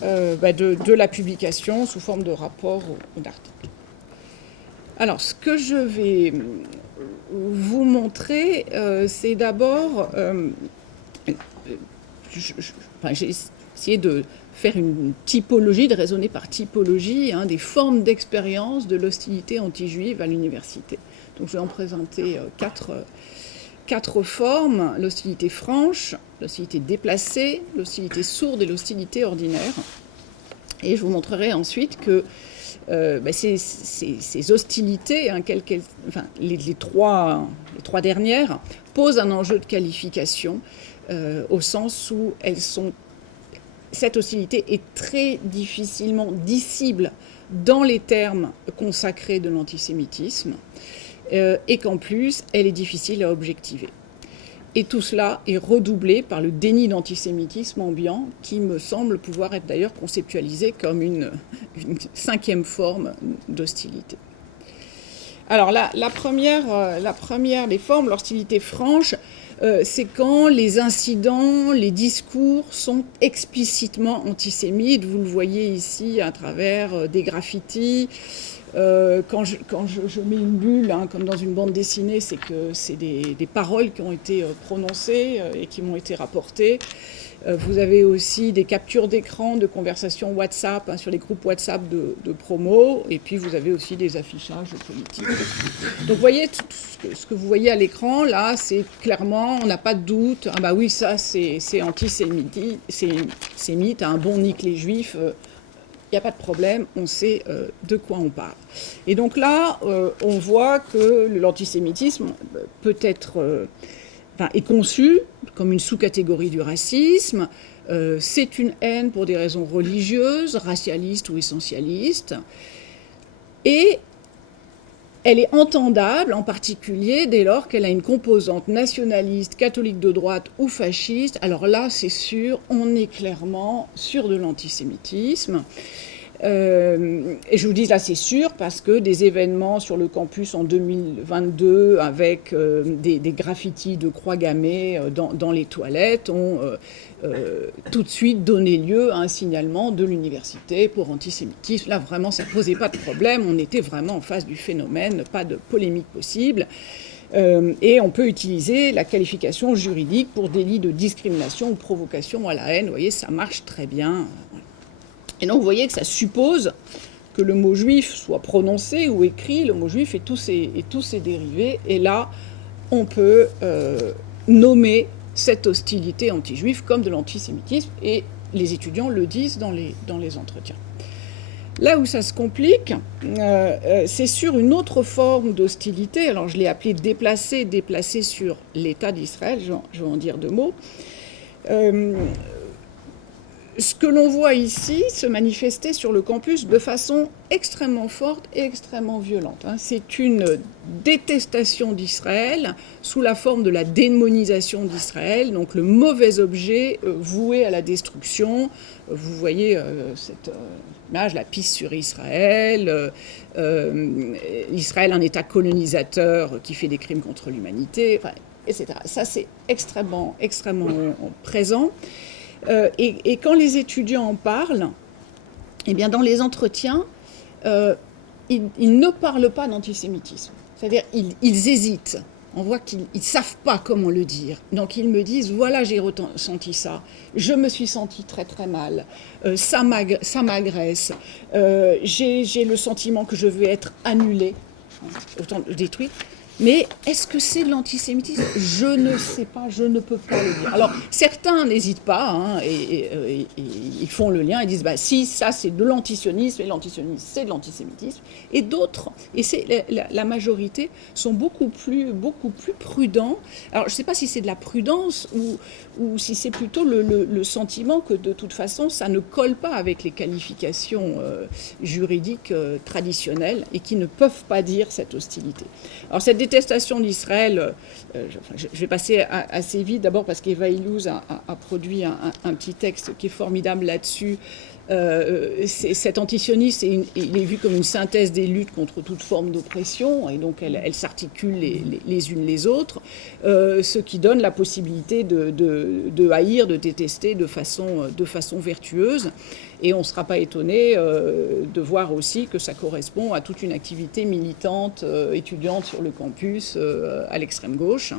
de la publication sous forme de rapport ou d'article. Alors, ce que je vais vous montrer, c'est d'abord... j'ai essayé de faire une typologie, de raisonner par typologie, des formes d'expérience de l'hostilité anti-juive à l'université. Donc, je vais en présenter quatre formes: l'hostilité franche, l'hostilité déplacée, l'hostilité sourde et l'hostilité ordinaire. Et je vous montrerai ensuite que ces hostilités, les trois dernières, posent un enjeu de qualification au sens où cette hostilité est très difficilement dissible dans les termes consacrés de l'antisémitisme et qu'en plus, elle est difficile à objectiver. Et tout cela est redoublé par le déni d'antisémitisme ambiant, qui me semble pouvoir être d'ailleurs conceptualisé comme une cinquième forme d'hostilité. Alors la première des formes, l'hostilité franche, c'est quand les incidents, les discours sont explicitement antisémites. Vous le voyez ici à travers des graffitis. Quand je mets une bulle, hein, comme dans une bande dessinée, c'est que c'est des paroles qui ont été prononcées et qui m'ont été rapportées. Vous avez aussi des captures d'écran de conversations WhatsApp, hein, sur les groupes WhatsApp de promo, et puis vous avez aussi des affichages politiques. Donc vous voyez, ce que vous voyez à l'écran, là, c'est clairement, on n'a pas de doute, ah bah oui, ça c'est antisémite, c'est un bon nique les juifs, il n'y a pas de problème, on sait de quoi on parle. Et donc là, on voit que l'antisémitisme peut être... est conçu comme une sous-catégorie du racisme. C'est une haine pour des raisons religieuses, racialistes ou essentialistes. Et elle est entendable, en particulier, dès lors qu'elle a une composante nationaliste, catholique de droite ou fasciste. Alors là, c'est sûr, on est clairement sur de l'antisémitisme. Et je vous dis là, c'est sûr, parce que des événements sur le campus en 2022 avec des graffitis de croix gammées dans les toilettes ont tout de suite donné lieu à un signalement de l'université pour antisémitisme. Là, vraiment, ça ne posait pas de problème. On était vraiment en face du phénomène, pas de polémique possible. Et on peut utiliser la qualification juridique pour délit de discrimination ou provocation à la haine. Vous voyez, ça marche très bien. Et donc, vous voyez que ça suppose que le mot juif soit prononcé ou écrit, le mot juif et tous ses dérivés. Et là, on peut nommer cette hostilité anti-juive comme de l'antisémitisme. Et les étudiants le disent dans les entretiens. Là où ça se complique, c'est sur une autre forme d'hostilité. Alors, je l'ai appelée déplacée sur l'État d'Israël. Je vais en dire deux mots. Ce que l'on voit ici se manifester sur le campus de façon extrêmement forte et extrêmement violente. C'est une détestation d'Israël sous la forme de la démonisation d'Israël, donc le mauvais objet voué à la destruction. Vous voyez cette image, la piste sur Israël, Israël, un État colonisateur qui fait des crimes contre l'humanité, enfin, etc. Ça, c'est extrêmement présent. Et quand les étudiants en parlent, eh bien dans les entretiens, ils ne parlent pas d'antisémitisme. C'est-à-dire ils hésitent. On voit qu'ils ne savent pas comment le dire. Donc ils me disent, voilà, j'ai ressenti ça. Je me suis senti très très mal. Ça m'agresse. J'ai le sentiment que je vais être annulée, autant détruite. Mais est-ce que c'est de l'antisémitisme ? Je ne sais pas, je ne peux pas le dire. Alors, certains n'hésitent pas, hein, et ils font le lien, ils disent, bah, si, ça c'est de l'antisionisme, et l'antisionisme c'est de l'antisémitisme. Et d'autres, et c'est la majorité, sont beaucoup plus prudents. Alors, je ne sais pas si c'est de la prudence ou si c'est plutôt le sentiment que de toute façon, ça ne colle pas avec les qualifications juridiques traditionnelles et qui ne peuvent pas dire cette hostilité. Alors, cette détestation d'Israël, je vais passer assez vite, d'abord parce qu'Eva Illouz a produit un petit texte qui est formidable là-dessus. Cet antisionisme, il est vu comme une synthèse des luttes contre toute forme d'oppression, et donc elles s'articulent les unes les autres, ce qui donne la possibilité de haïr, de détester de façon vertueuse. Et on ne sera pas étonné de voir aussi que ça correspond à toute une activité militante, étudiante sur le campus, à l'extrême gauche.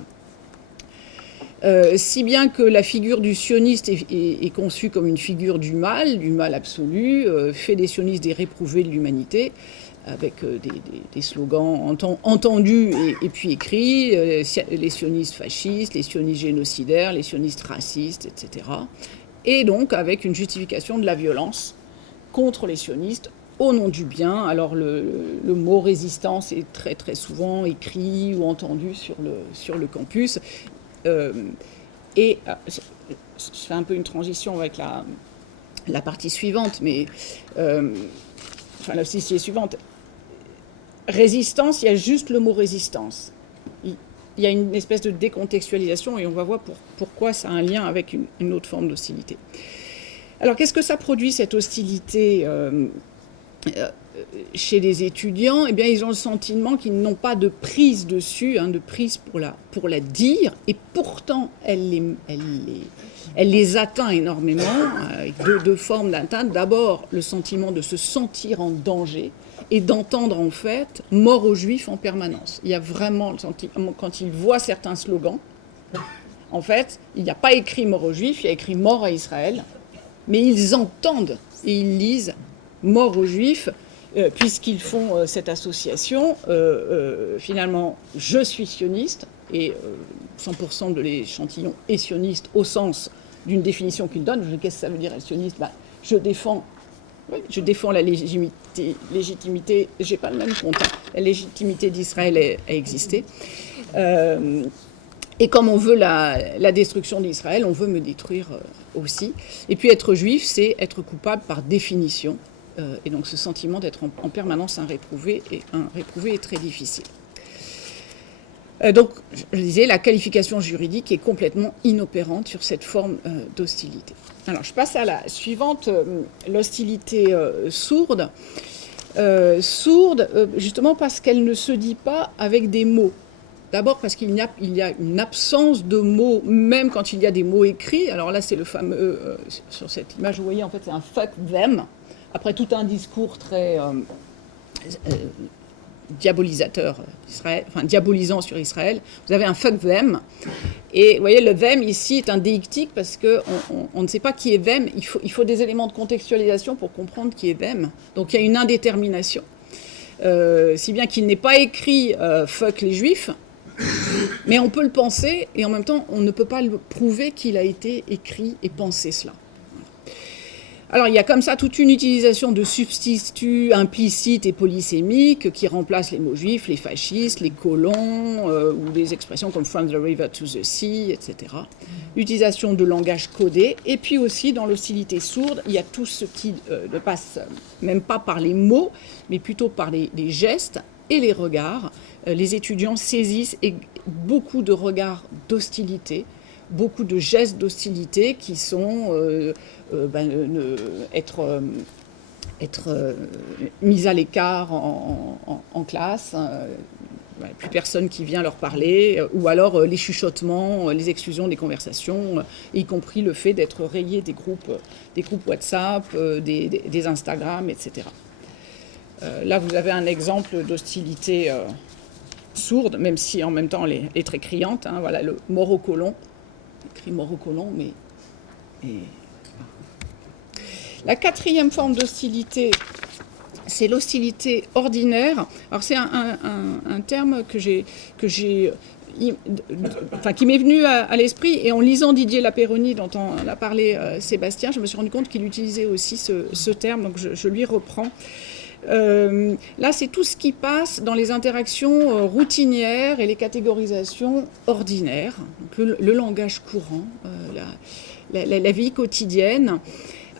Si bien que la figure du sioniste est conçue comme une figure du mal absolu, fait des sionistes des réprouvés de l'humanité, avec des slogans entendus et puis écrits, les sionistes fascistes, les sionistes génocidaires, les sionistes racistes, etc. Et donc avec une justification de la violence contre les sionistes au nom du bien. Alors le mot résistance est très très souvent écrit ou entendu sur le campus. Et je fais un peu une transition avec la partie suivante, mais enfin la partie suivante. Résistance, il y a juste le mot résistance. Il y a une espèce de décontextualisation et on va voir pourquoi ça a un lien avec une autre forme d'hostilité. Alors qu'est-ce que ça produit, cette hostilité chez les étudiants, eh bien, ils ont le sentiment qu'ils n'ont pas de prise dessus, de prise pour la dire, et pourtant, elle les atteint énormément, avec deux formes d'atteinte. D'abord, le sentiment de se sentir en danger, et d'entendre, en fait, « mort aux Juifs » en permanence. Il y a vraiment le sentiment, quand ils voient certains slogans, en fait, il n'y a pas écrit « mort aux Juifs », il y a écrit « mort à Israël », mais ils entendent et ils lisent « mort aux Juifs », puisqu'ils font cette association. Finalement, je suis sioniste, et 100% de l'échantillon est sioniste au sens d'une définition qu'ils donnent. Qu'est-ce que ça veut dire être sioniste? Je défends la légitimité, j'ai pas le même compte, la légitimité d'Israël à exister. Et comme on veut la destruction d'Israël, on veut me détruire aussi. Et puis être juif, c'est être coupable par définition. Et donc ce sentiment d'être en permanence un réprouvé est très difficile. Donc, je disais, la qualification juridique est complètement inopérante sur cette forme d'hostilité. Alors, je passe à la suivante, l'hostilité sourde. Sourde, justement parce qu'elle ne se dit pas avec des mots. D'abord parce qu'il y a une absence de mots, même quand il y a des mots écrits. Alors là, c'est le fameux, sur cette image, vous voyez, en fait, c'est un « fuck them ». Après tout un discours très diabolisateur d'Israël, enfin diabolisant sur Israël, vous avez un fuck them. Et vous voyez, le them ici est un déictique parce qu'on ne sait pas qui est them. Il faut des éléments de contextualisation pour comprendre qui est them. Donc il y a une indétermination. Si bien qu'il n'est pas écrit fuck les juifs, mais on peut le penser et en même temps on ne peut pas le prouver qu'il a été écrit et pensé cela. Alors, il y a comme ça toute une utilisation de substituts implicites et polysémiques qui remplacent les mots juifs, les fascistes, les colons, ou des expressions comme « from the river to the sea », etc. L'utilisation de langage codé. Et puis aussi, dans l'hostilité sourde, il y a tout ce qui ne passe même pas par les mots, mais plutôt par les gestes et les regards. Les étudiants saisissent beaucoup de regards d'hostilité, beaucoup de gestes d'hostilité qui sont être mis à l'écart en classe, plus personne qui vient leur parler, ou alors les chuchotements, les exclusions des conversations, y compris le fait d'être rayé des groupes WhatsApp, des Instagram, etc. Là, vous avez un exemple d'hostilité sourde, même si en même temps elle est très criante. Voilà, le mort au colon. Écrit mort au colon, mais... La quatrième forme d'hostilité, c'est l'hostilité ordinaire. Alors c'est un terme qui m'est venu à l'esprit, et en lisant Didier Lapéronie, dont on a parlé Sébastien, je me suis rendu compte qu'il utilisait aussi ce terme, donc je lui reprends. Là, c'est tout ce qui passe dans les interactions routinières et les catégorisations ordinaires, donc le langage courant, la vie quotidienne,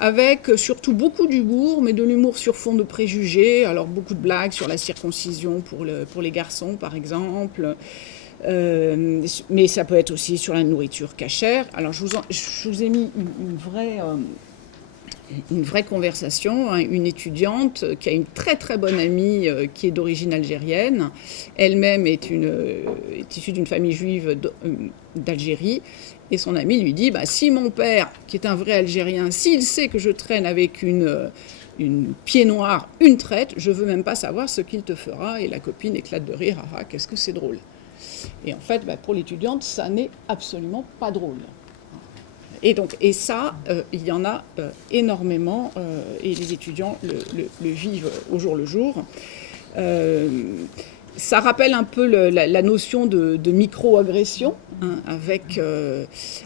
avec surtout beaucoup d'humour, mais de l'humour sur fond de préjugés. Alors beaucoup de blagues sur la circoncision pour les garçons, par exemple, mais ça peut être aussi sur la nourriture cachère. Alors je vous ai mis une vraie conversation, une étudiante qui a une très très bonne amie qui est d'origine algérienne. Elle-même est issue d'une famille juive d'Algérie. Et son amie lui dit, si mon père, qui est un vrai Algérien, s'il sait que je traîne avec une pied noire, une traite, je ne veux même pas savoir ce qu'il te fera. Et la copine éclate de rire, ah, qu'est-ce que c'est drôle. Et en fait, pour l'étudiante, ça n'est absolument pas drôle. Et ça, il y en a énormément, et les étudiants le vivent au jour le jour. Ça rappelle un peu la notion de micro-agression,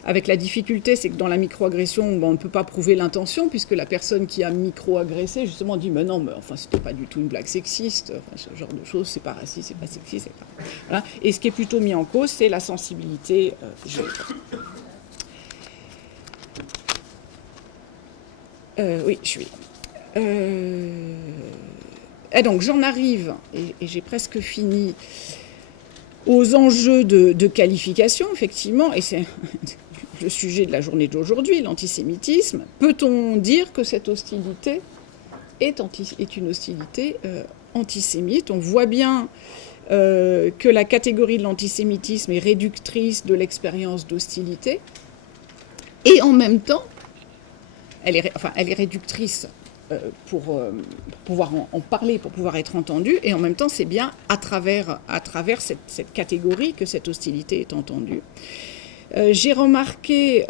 avec la difficulté, c'est que dans la micro-agression, on ne peut pas prouver l'intention, puisque la personne qui a micro-agressé, justement, dit « mais non, mais enfin, c'était pas du tout une blague sexiste, enfin, ce genre de choses, c'est pas raciste, c'est pas sexiste, c'est pas... » Voilà. Et ce qui est plutôt mis en cause, c'est la sensibilité géographique. Oui, je suis... Et donc, j'en arrive, et j'ai presque fini, aux enjeux de qualification, effectivement, et c'est le sujet de la journée d'aujourd'hui, l'antisémitisme. Peut-on dire que cette hostilité est une hostilité antisémite. On voit bien que la catégorie de l'antisémitisme est réductrice de l'expérience d'hostilité, et en même temps, elle est réductrice pour pouvoir en parler, pour pouvoir être entendue, et en même temps, c'est bien à travers cette catégorie que cette hostilité est entendue. J'ai remarqué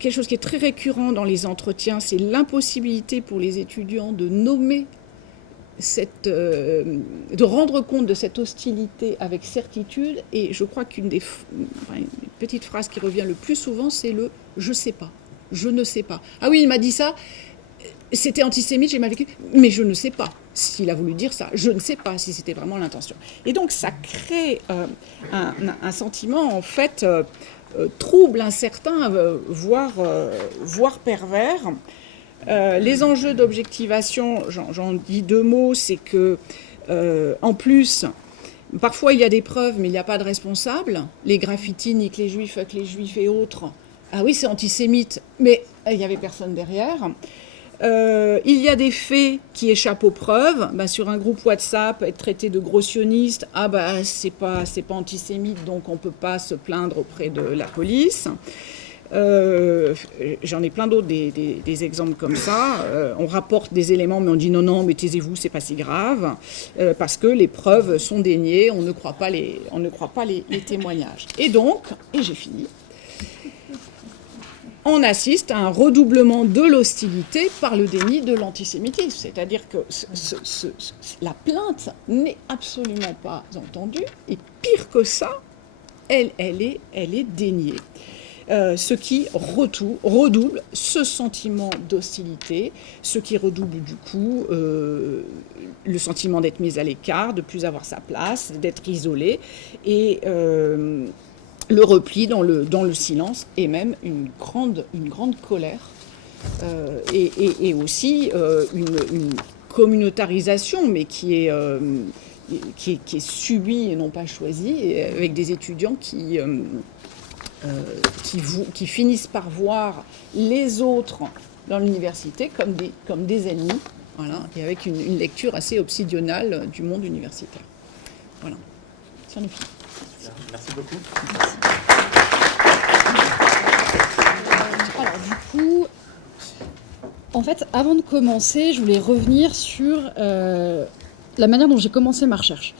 quelque chose qui est très récurrent dans les entretiens, c'est l'impossibilité pour les étudiants de nommer de rendre compte de cette hostilité avec certitude, et je crois une petite phrase qui revient le plus souvent, c'est le « je sais pas ». Je ne sais pas. Ah oui, il m'a dit ça, c'était antisémite, j'ai mal vécu, mais je ne sais pas s'il a voulu dire ça. Je ne sais pas si c'était vraiment l'intention. Et donc ça crée un sentiment, en fait, trouble, incertain, voire pervers. Les enjeux d'objectivation, j'en dis deux mots, c'est que, en plus, parfois il y a des preuves, mais il n'y a pas de responsable. Les graffitis, nique les juifs, fuck les juifs et autres. Ah oui, c'est antisémite, mais il n'y avait personne derrière. Il y a des faits qui échappent aux preuves. Sur un groupe WhatsApp, être traité de gros sioniste, c'est pas antisémite, donc on ne peut pas se plaindre auprès de la police. J'en ai plein d'autres, des exemples comme ça. On rapporte des éléments, mais on dit non, mais taisez-vous, c'est pas si grave, parce que les preuves sont déniées, on ne croit pas les témoignages. Et j'ai fini, on assiste à un redoublement de l'hostilité par le déni de l'antisémitisme. C'est-à-dire que la plainte n'est absolument pas entendue, et pire que ça, elle est déniée. Ce qui redouble ce sentiment d'hostilité, ce qui redouble du coup le sentiment d'être mis à l'écart, de ne plus avoir sa place, d'être isolé, et le repli dans le silence, et même une grande colère, et aussi une communautarisation, mais qui est subie et non pas choisie, avec des étudiants qui finissent par voir les autres dans l'université comme des ennemis, voilà, et avec une lecture assez obsidionale du monde universitaire. Voilà. Ça nous finit. Merci beaucoup. Alors du coup, en fait, avant de commencer, je voulais revenir sur la manière dont j'ai commencé ma recherche.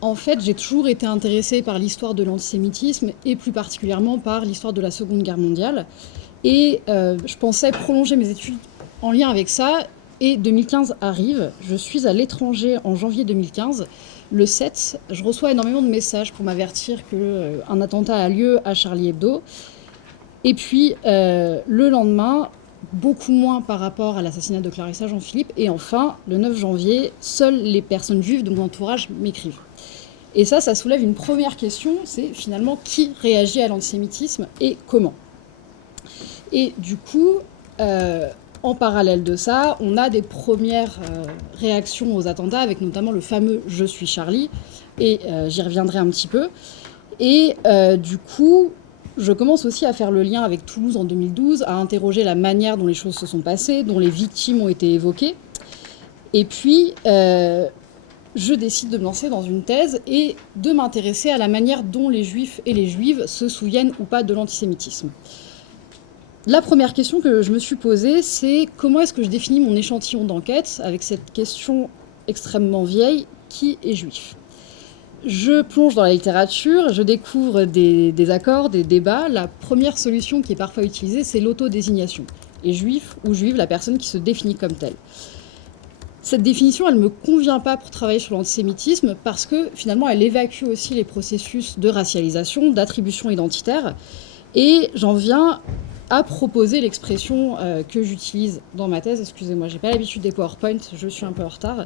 En fait, j'ai toujours été intéressée par l'histoire de l'antisémitisme, et plus particulièrement par l'histoire de la Seconde Guerre mondiale. Et je pensais prolonger mes études en lien avec ça, et 2015 arrive. Je suis à l'étranger en janvier 2015. Le 7, je reçois énormément de messages pour m'avertir qu'un attentat a lieu à Charlie Hebdo. Et puis, le lendemain, beaucoup moins par rapport à l'assassinat de Clarissa Jean-Philippe. Et enfin, le 9 janvier, seules les personnes juives de mon entourage m'écrivent. Et ça soulève une première question, c'est finalement qui réagit à l'antisémitisme et comment. Et du coup, en parallèle de ça, on a des premières réactions aux attentats, avec notamment le fameux « Je suis Charlie », et j'y reviendrai un petit peu. Et du coup, je commence aussi à faire le lien avec Toulouse en 2012, à interroger la manière dont les choses se sont passées, dont les victimes ont été évoquées. Et puis, je décide de me lancer dans une thèse et de m'intéresser à la manière dont les juifs et les juives se souviennent ou pas de l'antisémitisme. La première question que je me suis posée, c'est comment est-ce que je définis mon échantillon d'enquête avec cette question extrêmement vieille, qui est juif ? Je plonge dans la littérature, je découvre des accords, des débats. La première solution qui est parfois utilisée, c'est l'autodésignation. Et juif ou juive, la personne qui se définit comme telle. Cette définition, elle ne me convient pas pour travailler sur l'antisémitisme parce que finalement, elle évacue aussi les processus de racialisation, d'attribution identitaire. Et j'en viens à proposer l'expression que j'utilise dans ma thèse, excusez-moi, j'ai pas l'habitude des PowerPoint, je suis un peu en retard,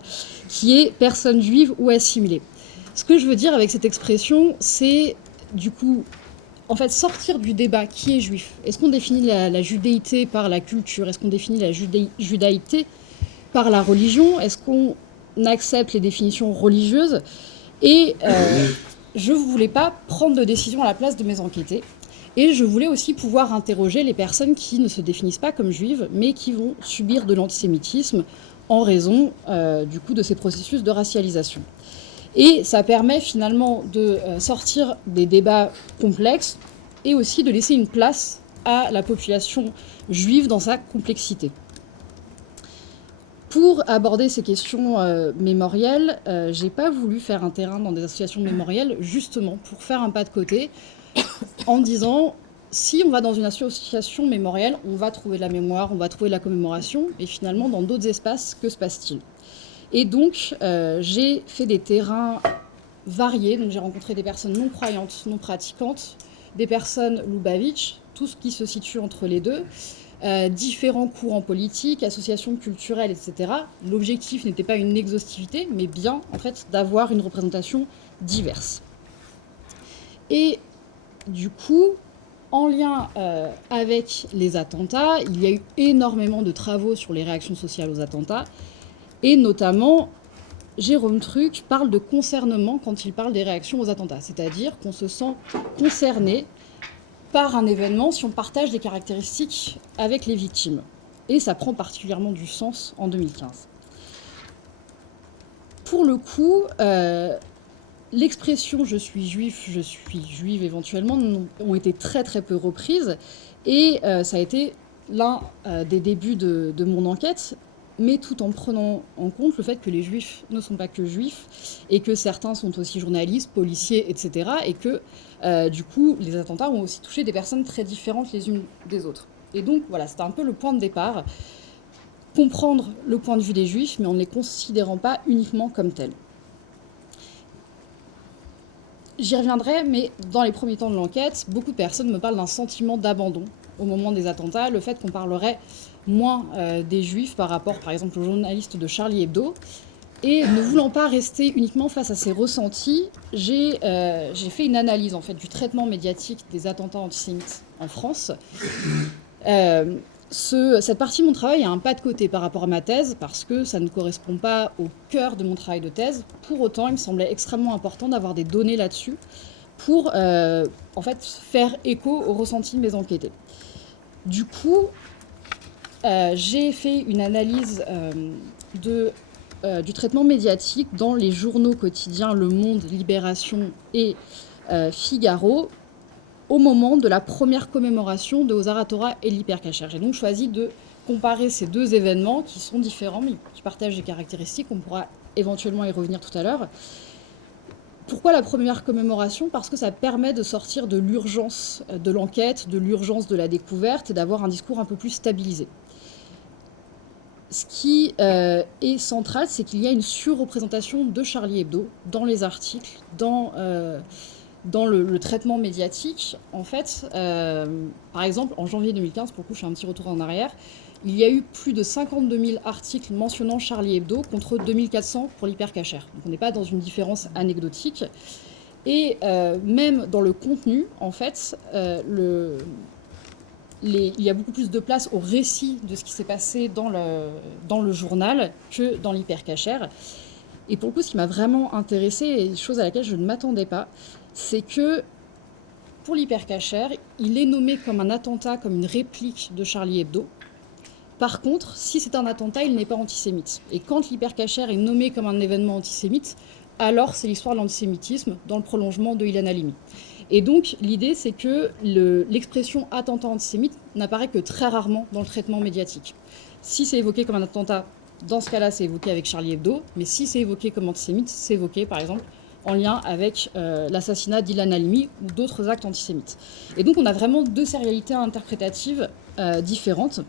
qui est personne juive ou assimilée. Ce que je veux dire avec cette expression, c'est du coup, en fait, sortir du débat qui est juif. Est-ce qu'on définit la judéité par la culture ? Est-ce qu'on définit la judaïté par la religion ? Est-ce qu'on accepte les définitions religieuses ? Et je ne voulais pas prendre de décision à la place de mes enquêtés. Et je voulais aussi pouvoir interroger les personnes qui ne se définissent pas comme juives, mais qui vont subir de l'antisémitisme en raison du coup de ces processus de racialisation. Et ça permet finalement de sortir des débats complexes et aussi de laisser une place à la population juive dans sa complexité. Pour aborder ces questions mémorielles, j'ai pas voulu faire un terrain dans des associations mémorielles, justement pour faire un pas de côté, en disant, si on va dans une association mémorielle, on va trouver de la mémoire, on va trouver de la commémoration, et finalement, dans d'autres espaces, que se passe-t-il ? Et donc, j'ai fait des terrains variés, donc j'ai rencontré des personnes non croyantes, non pratiquantes, des personnes Lubavitch, tout ce qui se situe entre les deux, différents courants politiques, associations culturelles, etc. L'objectif n'était pas une exhaustivité, mais bien, en fait, d'avoir une représentation diverse. Et du coup, en lien avec les attentats, il y a eu énormément de travaux sur les réactions sociales aux attentats, et notamment, Jérôme Truc parle de concernement quand il parle des réactions aux attentats, c'est-à-dire qu'on se sent concerné par un événement si on partage des caractéristiques avec les victimes. Et ça prend particulièrement du sens en 2015. Pour le coup, l'expression « je suis juive » éventuellement ont été très très peu reprises et ça a été l'un des débuts de mon enquête, mais tout en prenant en compte le fait que les juifs ne sont pas que juifs et que certains sont aussi journalistes, policiers, etc. et que du coup les attentats ont aussi touché des personnes très différentes les unes des autres. Et donc voilà, c'était un peu le point de départ, comprendre le point de vue des juifs mais en ne les considérant pas uniquement comme tels. J'y reviendrai, mais dans les premiers temps de l'enquête, beaucoup de personnes me parlent d'un sentiment d'abandon au moment des attentats, le fait qu'on parlerait moins des juifs par rapport, par exemple, aux journalistes de Charlie Hebdo. Et ne voulant pas rester uniquement face à ces ressentis, j'ai fait une analyse en fait, du traitement médiatique des attentats antisémites en France. Cette partie de mon travail a un pas de côté par rapport à ma thèse, parce que ça ne correspond pas au cœur de mon travail de thèse. Pour autant, il me semblait extrêmement important d'avoir des données là-dessus pour en fait, faire écho aux ressentis de mes enquêtés. Du coup, j'ai fait une analyse du traitement médiatique dans les journaux quotidiens Le Monde, Libération et Figaro au moment de la première commémoration de Ozar Torah et l'Hypercacher. J'ai donc choisi de comparer ces deux événements qui sont différents mais qui partagent des caractéristiques. On pourra éventuellement y revenir tout à l'heure. Pourquoi la première commémoration ? Parce que ça permet de sortir de l'urgence de l'enquête, de l'urgence de la découverte et d'avoir un discours un peu plus stabilisé. Ce qui est central, c'est qu'il y a une surreprésentation de Charlie Hebdo dans les articles, dans le traitement médiatique. En fait, par exemple, en janvier 2015, pour le coup, je fais un petit retour en arrière, il y a eu plus de 52 000 articles mentionnant Charlie Hebdo contre 2400 pour l'Hypercacher. Donc on n'est pas dans une différence anecdotique. Et même dans le contenu, en fait, il y a beaucoup plus de place au récit de ce qui s'est passé dans le journal que dans l'Hypercacher. Et pour le coup, ce qui m'a vraiment intéressée, et chose à laquelle je ne m'attendais pas, c'est que pour l'Hypercacher, il est nommé comme un attentat, comme une réplique de Charlie Hebdo. Par contre, si c'est un attentat, il n'est pas antisémite. Et quand l'Hypercacher est nommé comme un événement antisémite, alors c'est l'histoire de l'antisémitisme dans le prolongement de Ilan Halimi. Et donc, l'idée, c'est que l'expression attentat antisémite n'apparaît que très rarement dans le traitement médiatique. Si c'est évoqué comme un attentat, dans ce cas-là, c'est évoqué avec Charlie Hebdo, mais si c'est évoqué comme antisémite, c'est évoqué, par exemple, en lien avec l'assassinat d'Ilan Halimi ou d'autres actes antisémites. Et donc, on a vraiment deux sérialités interprétatives différentes.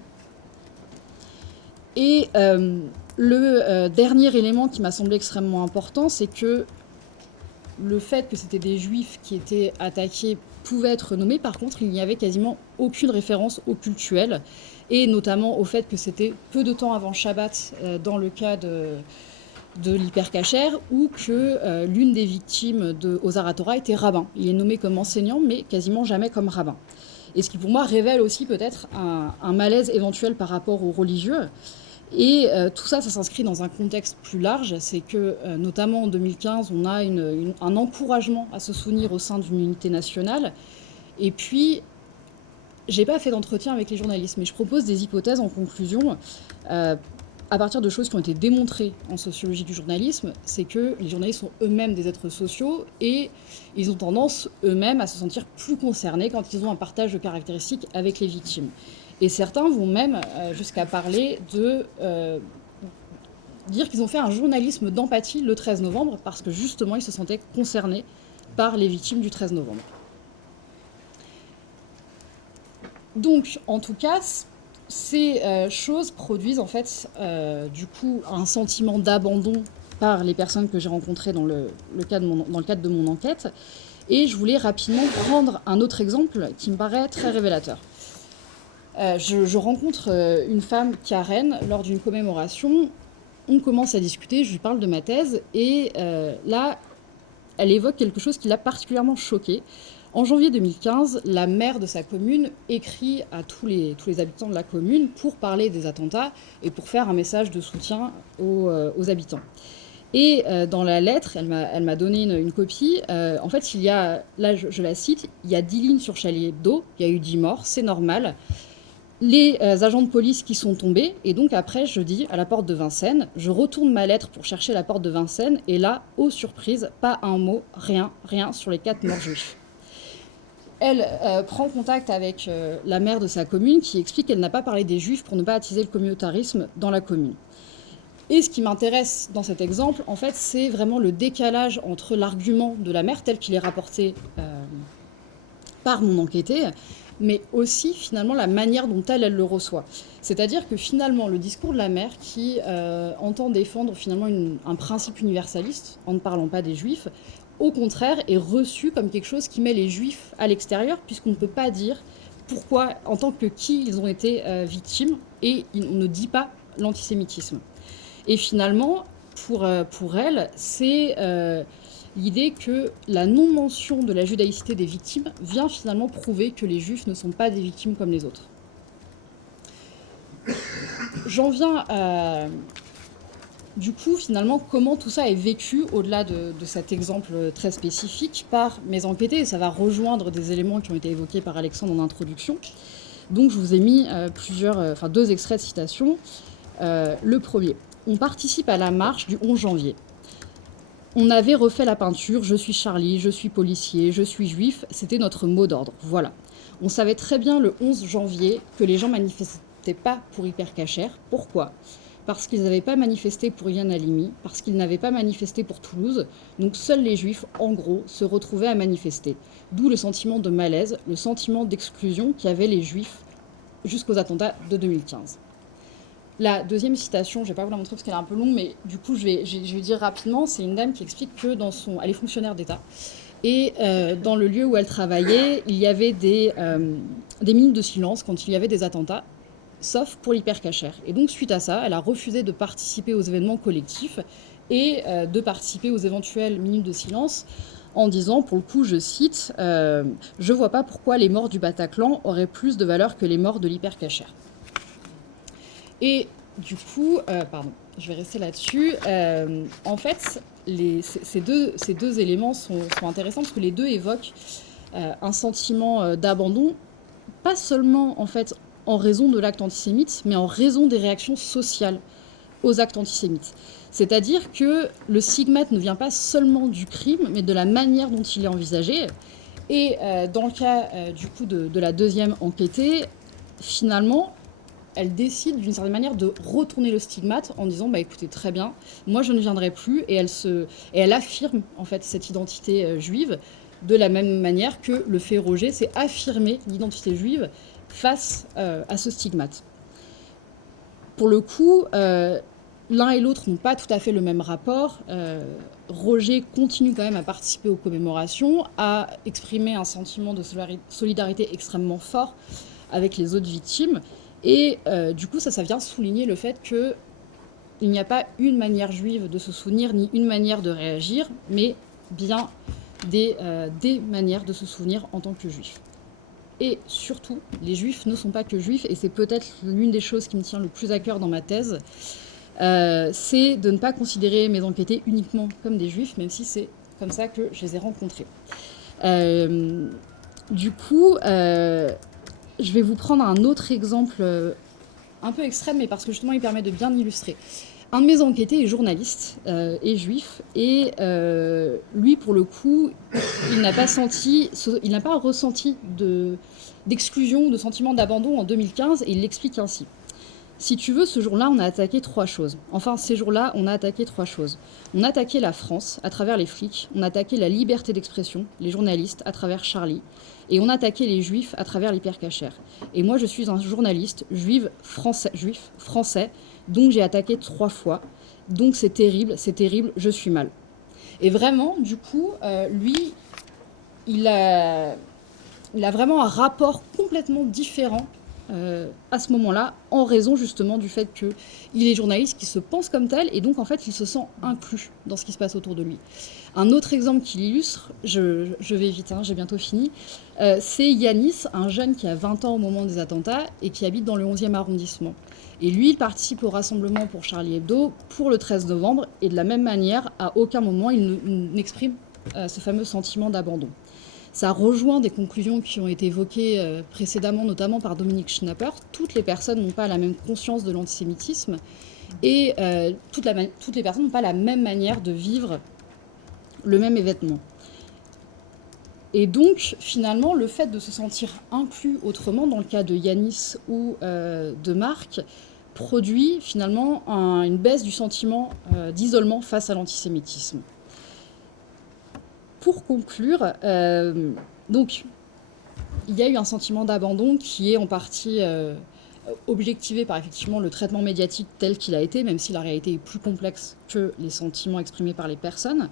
Et le dernier élément qui m'a semblé extrêmement important, c'est que le fait que c'était des juifs qui étaient attaqués pouvait être nommé. Par contre, il n'y avait quasiment aucune référence au cultuel, et notamment au fait que c'était peu de temps avant Shabbat dans le cas de l'Hypercacher, ou que l'une des victimes de Ozar Torah était rabbin. Il est nommé comme enseignant, mais quasiment jamais comme rabbin. Et ce qui pour moi révèle aussi peut-être un malaise éventuel par rapport aux religieux. Et tout ça, ça s'inscrit dans un contexte plus large, c'est que notamment en 2015, on a un encouragement à se souvenir au sein d'une unité nationale. Et puis, j'ai pas fait d'entretien avec les journalistes, mais je propose des hypothèses en conclusion, à partir de choses qui ont été démontrées en sociologie du journalisme, c'est que les journalistes sont eux-mêmes des êtres sociaux et ils ont tendance eux-mêmes à se sentir plus concernés quand ils ont un partage de caractéristiques avec les victimes. Et certains vont même jusqu'à parler de dire qu'ils ont fait un journalisme d'empathie le 13 novembre parce que justement ils se sentaient concernés par les victimes du 13 novembre. Donc, en tout cas, ces choses produisent en fait du coup un sentiment d'abandon par les personnes que j'ai rencontrées dans le cadre de mon enquête. Et je voulais rapidement prendre un autre exemple qui me paraît très révélateur. Je rencontre une femme, Karen, lors d'une commémoration. On commence à discuter, je lui parle de ma thèse, et là, elle évoque quelque chose qui l'a particulièrement choquée. En janvier 2015, la maire de sa commune écrit à tous les habitants de la commune pour parler des attentats et pour faire un message de soutien aux habitants. Et dans la lettre, elle m'a donné une copie. En fait, il y a, là je la cite, il y a 10 lignes sur Charlie Hebdo, il y a eu 10 morts, c'est normal. Les agents de police qui sont tombés, et donc après, je dis à la porte de Vincennes, je retourne ma lettre pour chercher la porte de Vincennes, et là, aux surprises, pas un mot, rien sur les 4 morts juifs. Elle prend contact avec la maire de sa commune qui explique qu'elle n'a pas parlé des juifs pour ne pas attiser le communautarisme dans la commune. Et ce qui m'intéresse dans cet exemple, en fait, c'est vraiment le décalage entre l'argument de la maire tel qu'il est rapporté par mon enquêté, mais aussi finalement la manière dont elle le reçoit. C'est-à-dire que finalement le discours de la maire qui entend défendre finalement un principe universaliste en ne parlant pas des juifs, au contraire, est reçu comme quelque chose qui met les juifs à l'extérieur, puisqu'on ne peut pas dire pourquoi, en tant que qui ils ont été victimes, et on ne dit pas l'antisémitisme. Et finalement, pour elle, c'est l'idée que la non-mention de la judaïcité des victimes vient finalement prouver que les juifs ne sont pas des victimes comme les autres. J'en viens à... Du coup, finalement, comment tout ça est vécu au-delà de cet exemple très spécifique par mes enquêtés, et ça va rejoindre des éléments qui ont été évoqués par Alexandre en introduction. Donc, je vous ai mis 2 extraits de citation. Le premier, on participe à la marche du 11 janvier. On avait refait la peinture, je suis Charlie, je suis policier, je suis juif, c'était notre mot d'ordre, voilà. On savait très bien le 11 janvier que les gens manifestaient pas pour Hyper Cacher. Pourquoi ? Parce qu'ils n'avaient pas manifesté pour Ilan Halimi, parce qu'ils n'avaient pas manifesté pour Toulouse, donc seuls les juifs, en gros, se retrouvaient à manifester. D'où le sentiment de malaise, le sentiment d'exclusion qu'avaient les juifs jusqu'aux attentats de 2015. La deuxième citation, je ne vais pas vous la montrer parce qu'elle est un peu longue, mais du coup je vais dire rapidement, c'est une dame qui explique que elle est fonctionnaire d'État, et dans le lieu où elle travaillait, il y avait des minutes de silence quand il y avait des attentats, sauf pour l'Hyper Cacher. Et donc, suite à ça, elle a refusé de participer aux événements collectifs et de participer aux éventuelles minutes de silence en disant, pour le coup, je cite, « Je vois pas pourquoi les morts du Bataclan auraient plus de valeur que les morts de l'Hyper Cacher. » Et du coup, je vais rester là-dessus. En fait, ces deux éléments sont intéressants parce que les deux évoquent un sentiment d'abandon, pas seulement, en fait, en raison de l'acte antisémite, mais en raison des réactions sociales aux actes antisémites. C'est-à-dire que le stigmate ne vient pas seulement du crime, mais de la manière dont il est envisagé. Et dans le cas du coup de la deuxième enquêtée, finalement, elle décide d'une certaine manière de retourner le stigmate en disant bah écoutez très bien, moi je ne viendrai plus, et elle affirme en fait cette identité juive de la même manière que le fait Roger, c'est affirmer l'identité juive face à ce stigmate. Pour le coup, l'un et l'autre n'ont pas tout à fait le même rapport. Roger continue quand même à participer aux commémorations, à exprimer un sentiment de solidarité extrêmement fort avec les autres victimes. Et du coup, ça vient souligner le fait qu'il n'y a pas une manière juive de se souvenir, ni une manière de réagir, mais bien des manières de se souvenir en tant que juif. Et surtout, les juifs ne sont pas que juifs, et c'est peut-être l'une des choses qui me tient le plus à cœur dans ma thèse, c'est de ne pas considérer mes enquêtés uniquement comme des juifs, même si c'est comme ça que je les ai rencontrés. Du coup, je vais vous prendre un autre exemple un peu extrême, mais parce que justement il permet de bien illustrer. Un de mes enquêtés est journaliste, est juif, et lui, pour le coup, il n'a pas ressenti d'exclusion ou de sentiment d'abandon en 2015, et il l'explique ainsi. Si tu veux, ce jour-là, on a attaqué 3 choses. Enfin, ces jours-là, on a attaqué 3 choses. On a attaqué la France à travers les flics, on a attaqué la liberté d'expression, les journalistes, à travers Charlie, et on a attaqué les juifs à travers l'hypercachère. Et moi, je suis un journaliste juif français, donc j'ai attaqué 3 fois. Donc c'est terrible, je suis mal. Et vraiment, du coup, lui, il a vraiment un rapport complètement différent à ce moment-là, en raison justement du fait qu'il est journaliste, qui se pense comme tel, et donc en fait il se sent inclus dans ce qui se passe autour de lui. Un autre exemple qui l'illustre, je vais vite, j'ai bientôt fini, c'est Yanis, un jeune qui a 20 ans au moment des attentats et qui habite dans le 11e arrondissement. Et lui, il participe au rassemblement pour Charlie Hebdo pour le 13 novembre, et de la même manière, à aucun moment il n'exprime ce fameux sentiment d'abandon. Ça rejoint des conclusions qui ont été évoquées précédemment, notamment par Dominique Schnapper. Toutes les personnes n'ont pas la même conscience de l'antisémitisme et toutes les personnes n'ont pas la même manière de vivre le même événement. Et donc, finalement, le fait de se sentir inclus autrement, dans le cas de Yanis ou de Marc, produit finalement une baisse du sentiment d'isolement face à l'antisémitisme. Pour conclure, donc, il y a eu un sentiment d'abandon qui est en partie objectivé par effectivement le traitement médiatique tel qu'il a été, même si la réalité est plus complexe que les sentiments exprimés par les personnes.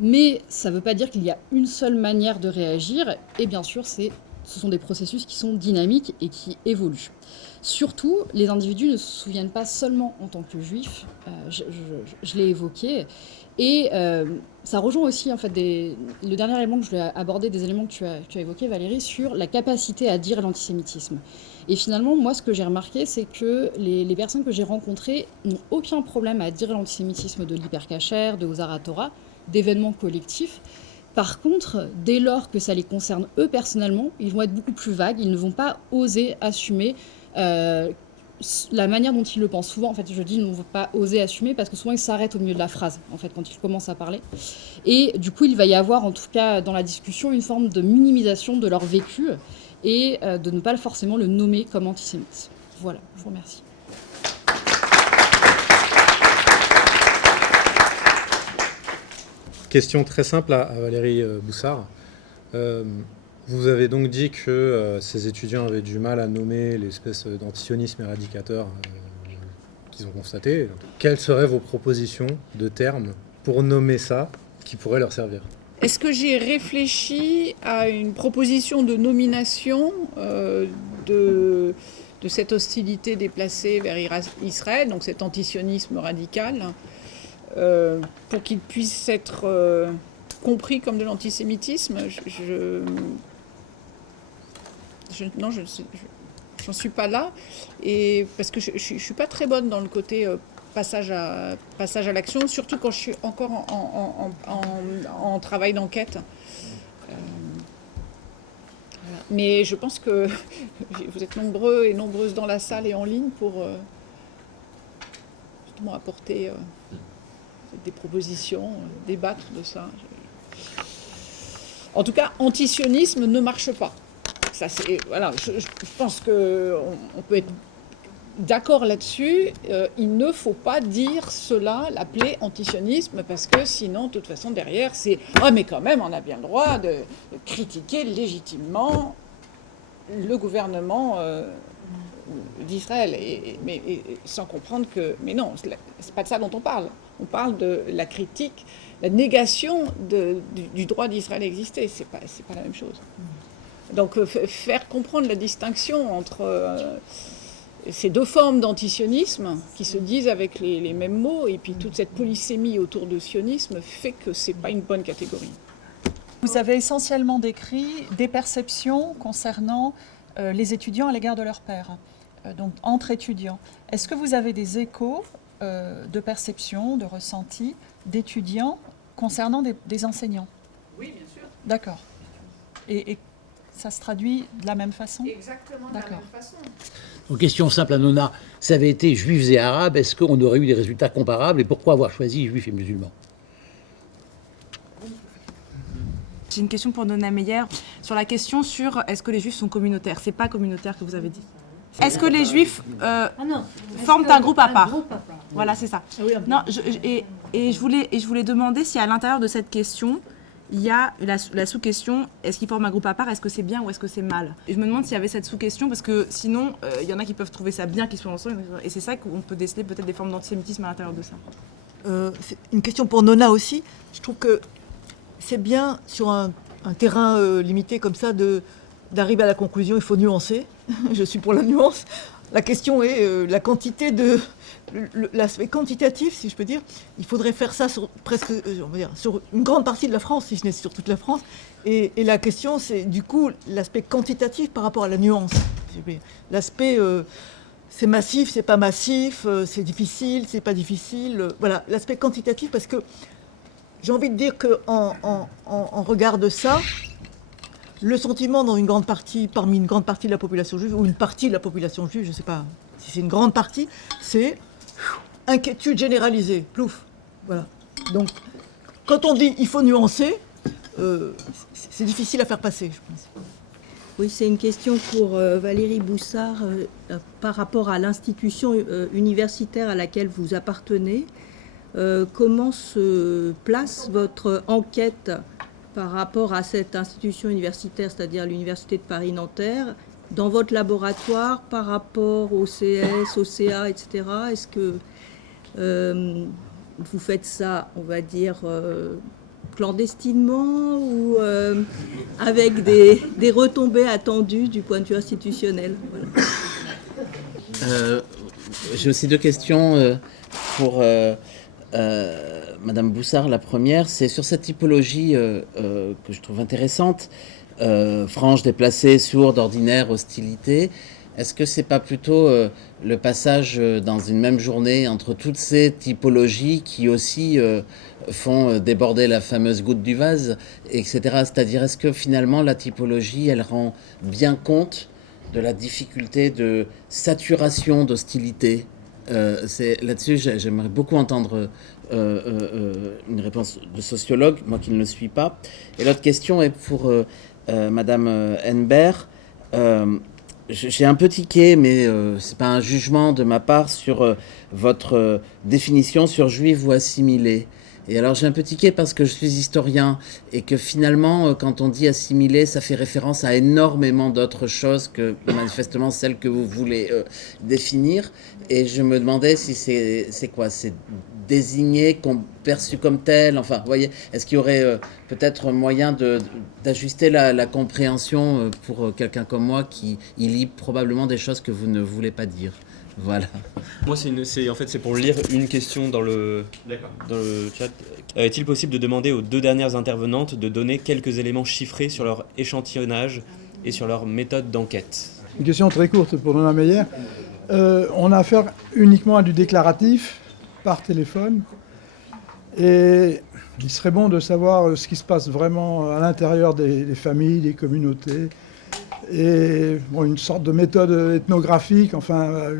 Mais ça ne veut pas dire qu'il y a une seule manière de réagir, et bien sûr, ce sont des processus qui sont dynamiques et qui évoluent. Surtout, les individus ne se souviennent pas seulement en tant que juifs, je l'ai évoqué, et ça rejoint aussi en fait le dernier élément que je voulais aborder, des éléments que tu as évoqués, Valérie, sur la capacité à dire l'antisémitisme. Et finalement, moi, ce que j'ai remarqué, c'est que les personnes que j'ai rencontrées n'ont aucun problème à dire l'antisémitisme de l'hypercachère, de Ozar Torah, d'événements collectifs. Par contre, dès lors que ça les concerne eux personnellement, ils vont être beaucoup plus vagues, ils ne vont pas oser assumer la manière dont ils le pensent. Souvent, en fait, je dis ils ne vont pas oser assumer parce que souvent ils s'arrêtent au milieu de la phrase, en fait, quand ils commencent à parler. Et du coup, il va y avoir, en tout cas dans la discussion, une forme de minimisation de leur vécu et de ne pas forcément le nommer comme antisémite. Voilà, je vous remercie. Question très simple à Valérie Boussard. Vous avez donc dit que ces étudiants avaient du mal à nommer l'espèce d'antisionisme éradicateur qu'ils ont constaté. Quelles seraient vos propositions de termes pour nommer ça qui pourrait leur servir ? Est-ce que j'ai réfléchi à une proposition de nomination de cette hostilité déplacée vers Israël, donc cet antisionisme radical, pour qu'il puisse être compris comme de l'antisémitisme? Non, je n'en suis pas là, et parce que je ne suis pas très bonne dans le côté passage à l'action, surtout quand je suis encore en travail d'enquête. Voilà. Mais je pense que vous êtes nombreux et nombreuses dans la salle et en ligne pour justement apporter des propositions, débattre de ça. En tout cas, antisionisme ne marche pas. Ça, voilà, je pense qu'on peut être d'accord là-dessus. Il ne faut pas dire cela, l'appeler antisionisme, parce que sinon, de toute façon, derrière, c'est « Ah, mais quand même, on a bien le droit de critiquer légitimement le gouvernement d'Israël. » mais sans comprendre que... Mais non, c'est pas de ça dont on parle. On parle de la critique, la négation du droit d'Israël à exister. C'est pas la même chose. Donc faire comprendre la distinction entre ces deux formes d'antisionisme qui se disent avec les mêmes mots, et puis toute cette polysémie autour de sionisme fait que c'est pas une bonne catégorie. Vous avez essentiellement décrit des perceptions concernant les étudiants à l'égard de leurs pairs, donc entre étudiants. Est-ce que vous avez des échos de perceptions, de ressentis d'étudiants concernant des enseignants? Oui, bien sûr. D'accord. Et ça se traduit de la même façon? Exactement de la D'accord. même façon. Donc, question simple à Nona, ça avait été juifs et arabes, est-ce qu'on aurait eu des résultats comparables et pourquoi avoir choisi juifs et musulmans? J'ai une question pour Nona Meyer sur la question sur est-ce que les juifs sont communautaires. C'est pas communautaire que vous avez dit. Est-ce que les juifs forment un groupe à part? Voilà, c'est ça. Non, je voulais demander si à l'intérieur de cette question, il y a la sous-question, est-ce qu'ils forment un groupe à part, est-ce que c'est bien ou est-ce que c'est mal? Et je me demande s'il y avait cette sous-question, parce que sinon, il y en a qui peuvent trouver ça bien qu'ils soient ensemble, et c'est ça qu'on peut déceler peut-être des formes d'antisémitisme à l'intérieur de ça. C'est une question pour Nona aussi. Je trouve que c'est bien sur un terrain limité comme ça d'arriver à la conclusion, il faut nuancer. Je suis pour la nuance. La question est la quantité de... L'aspect quantitatif, si je peux dire, il faudrait faire ça sur presque, on va dire, sur une grande partie de la France, si ce n'est sur toute la France. Et la question, c'est du coup l'aspect quantitatif par rapport à la nuance. Si je peux dire. L'aspect, c'est massif, c'est pas massif, c'est difficile, c'est pas difficile. Voilà, l'aspect quantitatif, parce que j'ai envie de dire qu'en regard de ça, le sentiment dans une grande partie, parmi une grande partie de la population juive, ou une partie de la population juive, je ne sais pas si c'est une grande partie, c'est inquiétude généralisée, plouf. Voilà. Donc, quand on dit il faut nuancer, c'est difficile à faire passer, je pense. Oui, c'est une question pour Valérie Boussard par rapport à l'institution universitaire à laquelle vous appartenez. Comment se place votre enquête par rapport à cette institution universitaire, c'est-à-dire l'Université de Paris-Nanterre, dans votre laboratoire par rapport au CS, au CA, etc. Est-ce que vous faites ça, on va dire, clandestinement ou avec des retombées attendues du point de vue institutionnel? Voilà. J'ai aussi deux questions pour Madame Boussard. La première, c'est sur cette typologie que je trouve intéressante, frange, déplacée, sourde, ordinaire, hostilité. Est-ce que c'est pas plutôt le passage dans une même journée entre toutes ces typologies qui aussi font déborder la fameuse goutte du vase, etc. C'est-à-dire, est-ce que finalement la typologie, elle rend bien compte de la difficulté de saturation d'hostilité? Là-dessus, j'aimerais beaucoup entendre une réponse de sociologue, moi qui ne le suis pas. Et l'autre question est pour Madame Henbert. J'ai un peu tiqué, mais c'est pas un jugement de ma part sur votre définition sur juif ou assimilé. Et alors j'ai un peu tiqué parce que je suis historien et que finalement, quand on dit assimilé, ça fait référence à énormément d'autres choses que manifestement celles que vous voulez définir. Et je me demandais si c'est quoi? C'est désigné, perçu comme tel? Enfin, vous voyez, est-ce qu'il y aurait peut-être moyen d'ajuster la compréhension pour quelqu'un comme moi qui y lit probablement des choses que vous ne voulez pas dire? Voilà. Moi, c'est pour lire une question dans le chat. Est-il possible de demander aux deux dernières intervenantes de donner quelques éléments chiffrés sur leur échantillonnage et sur leur méthode d'enquête? Une question très courte pour Nona Meyer. On a affaire uniquement à du déclaratif par téléphone. Et il serait bon de savoir ce qui se passe vraiment à l'intérieur des familles, des communautés. Et bon, une sorte de méthode ethnographique, enfin,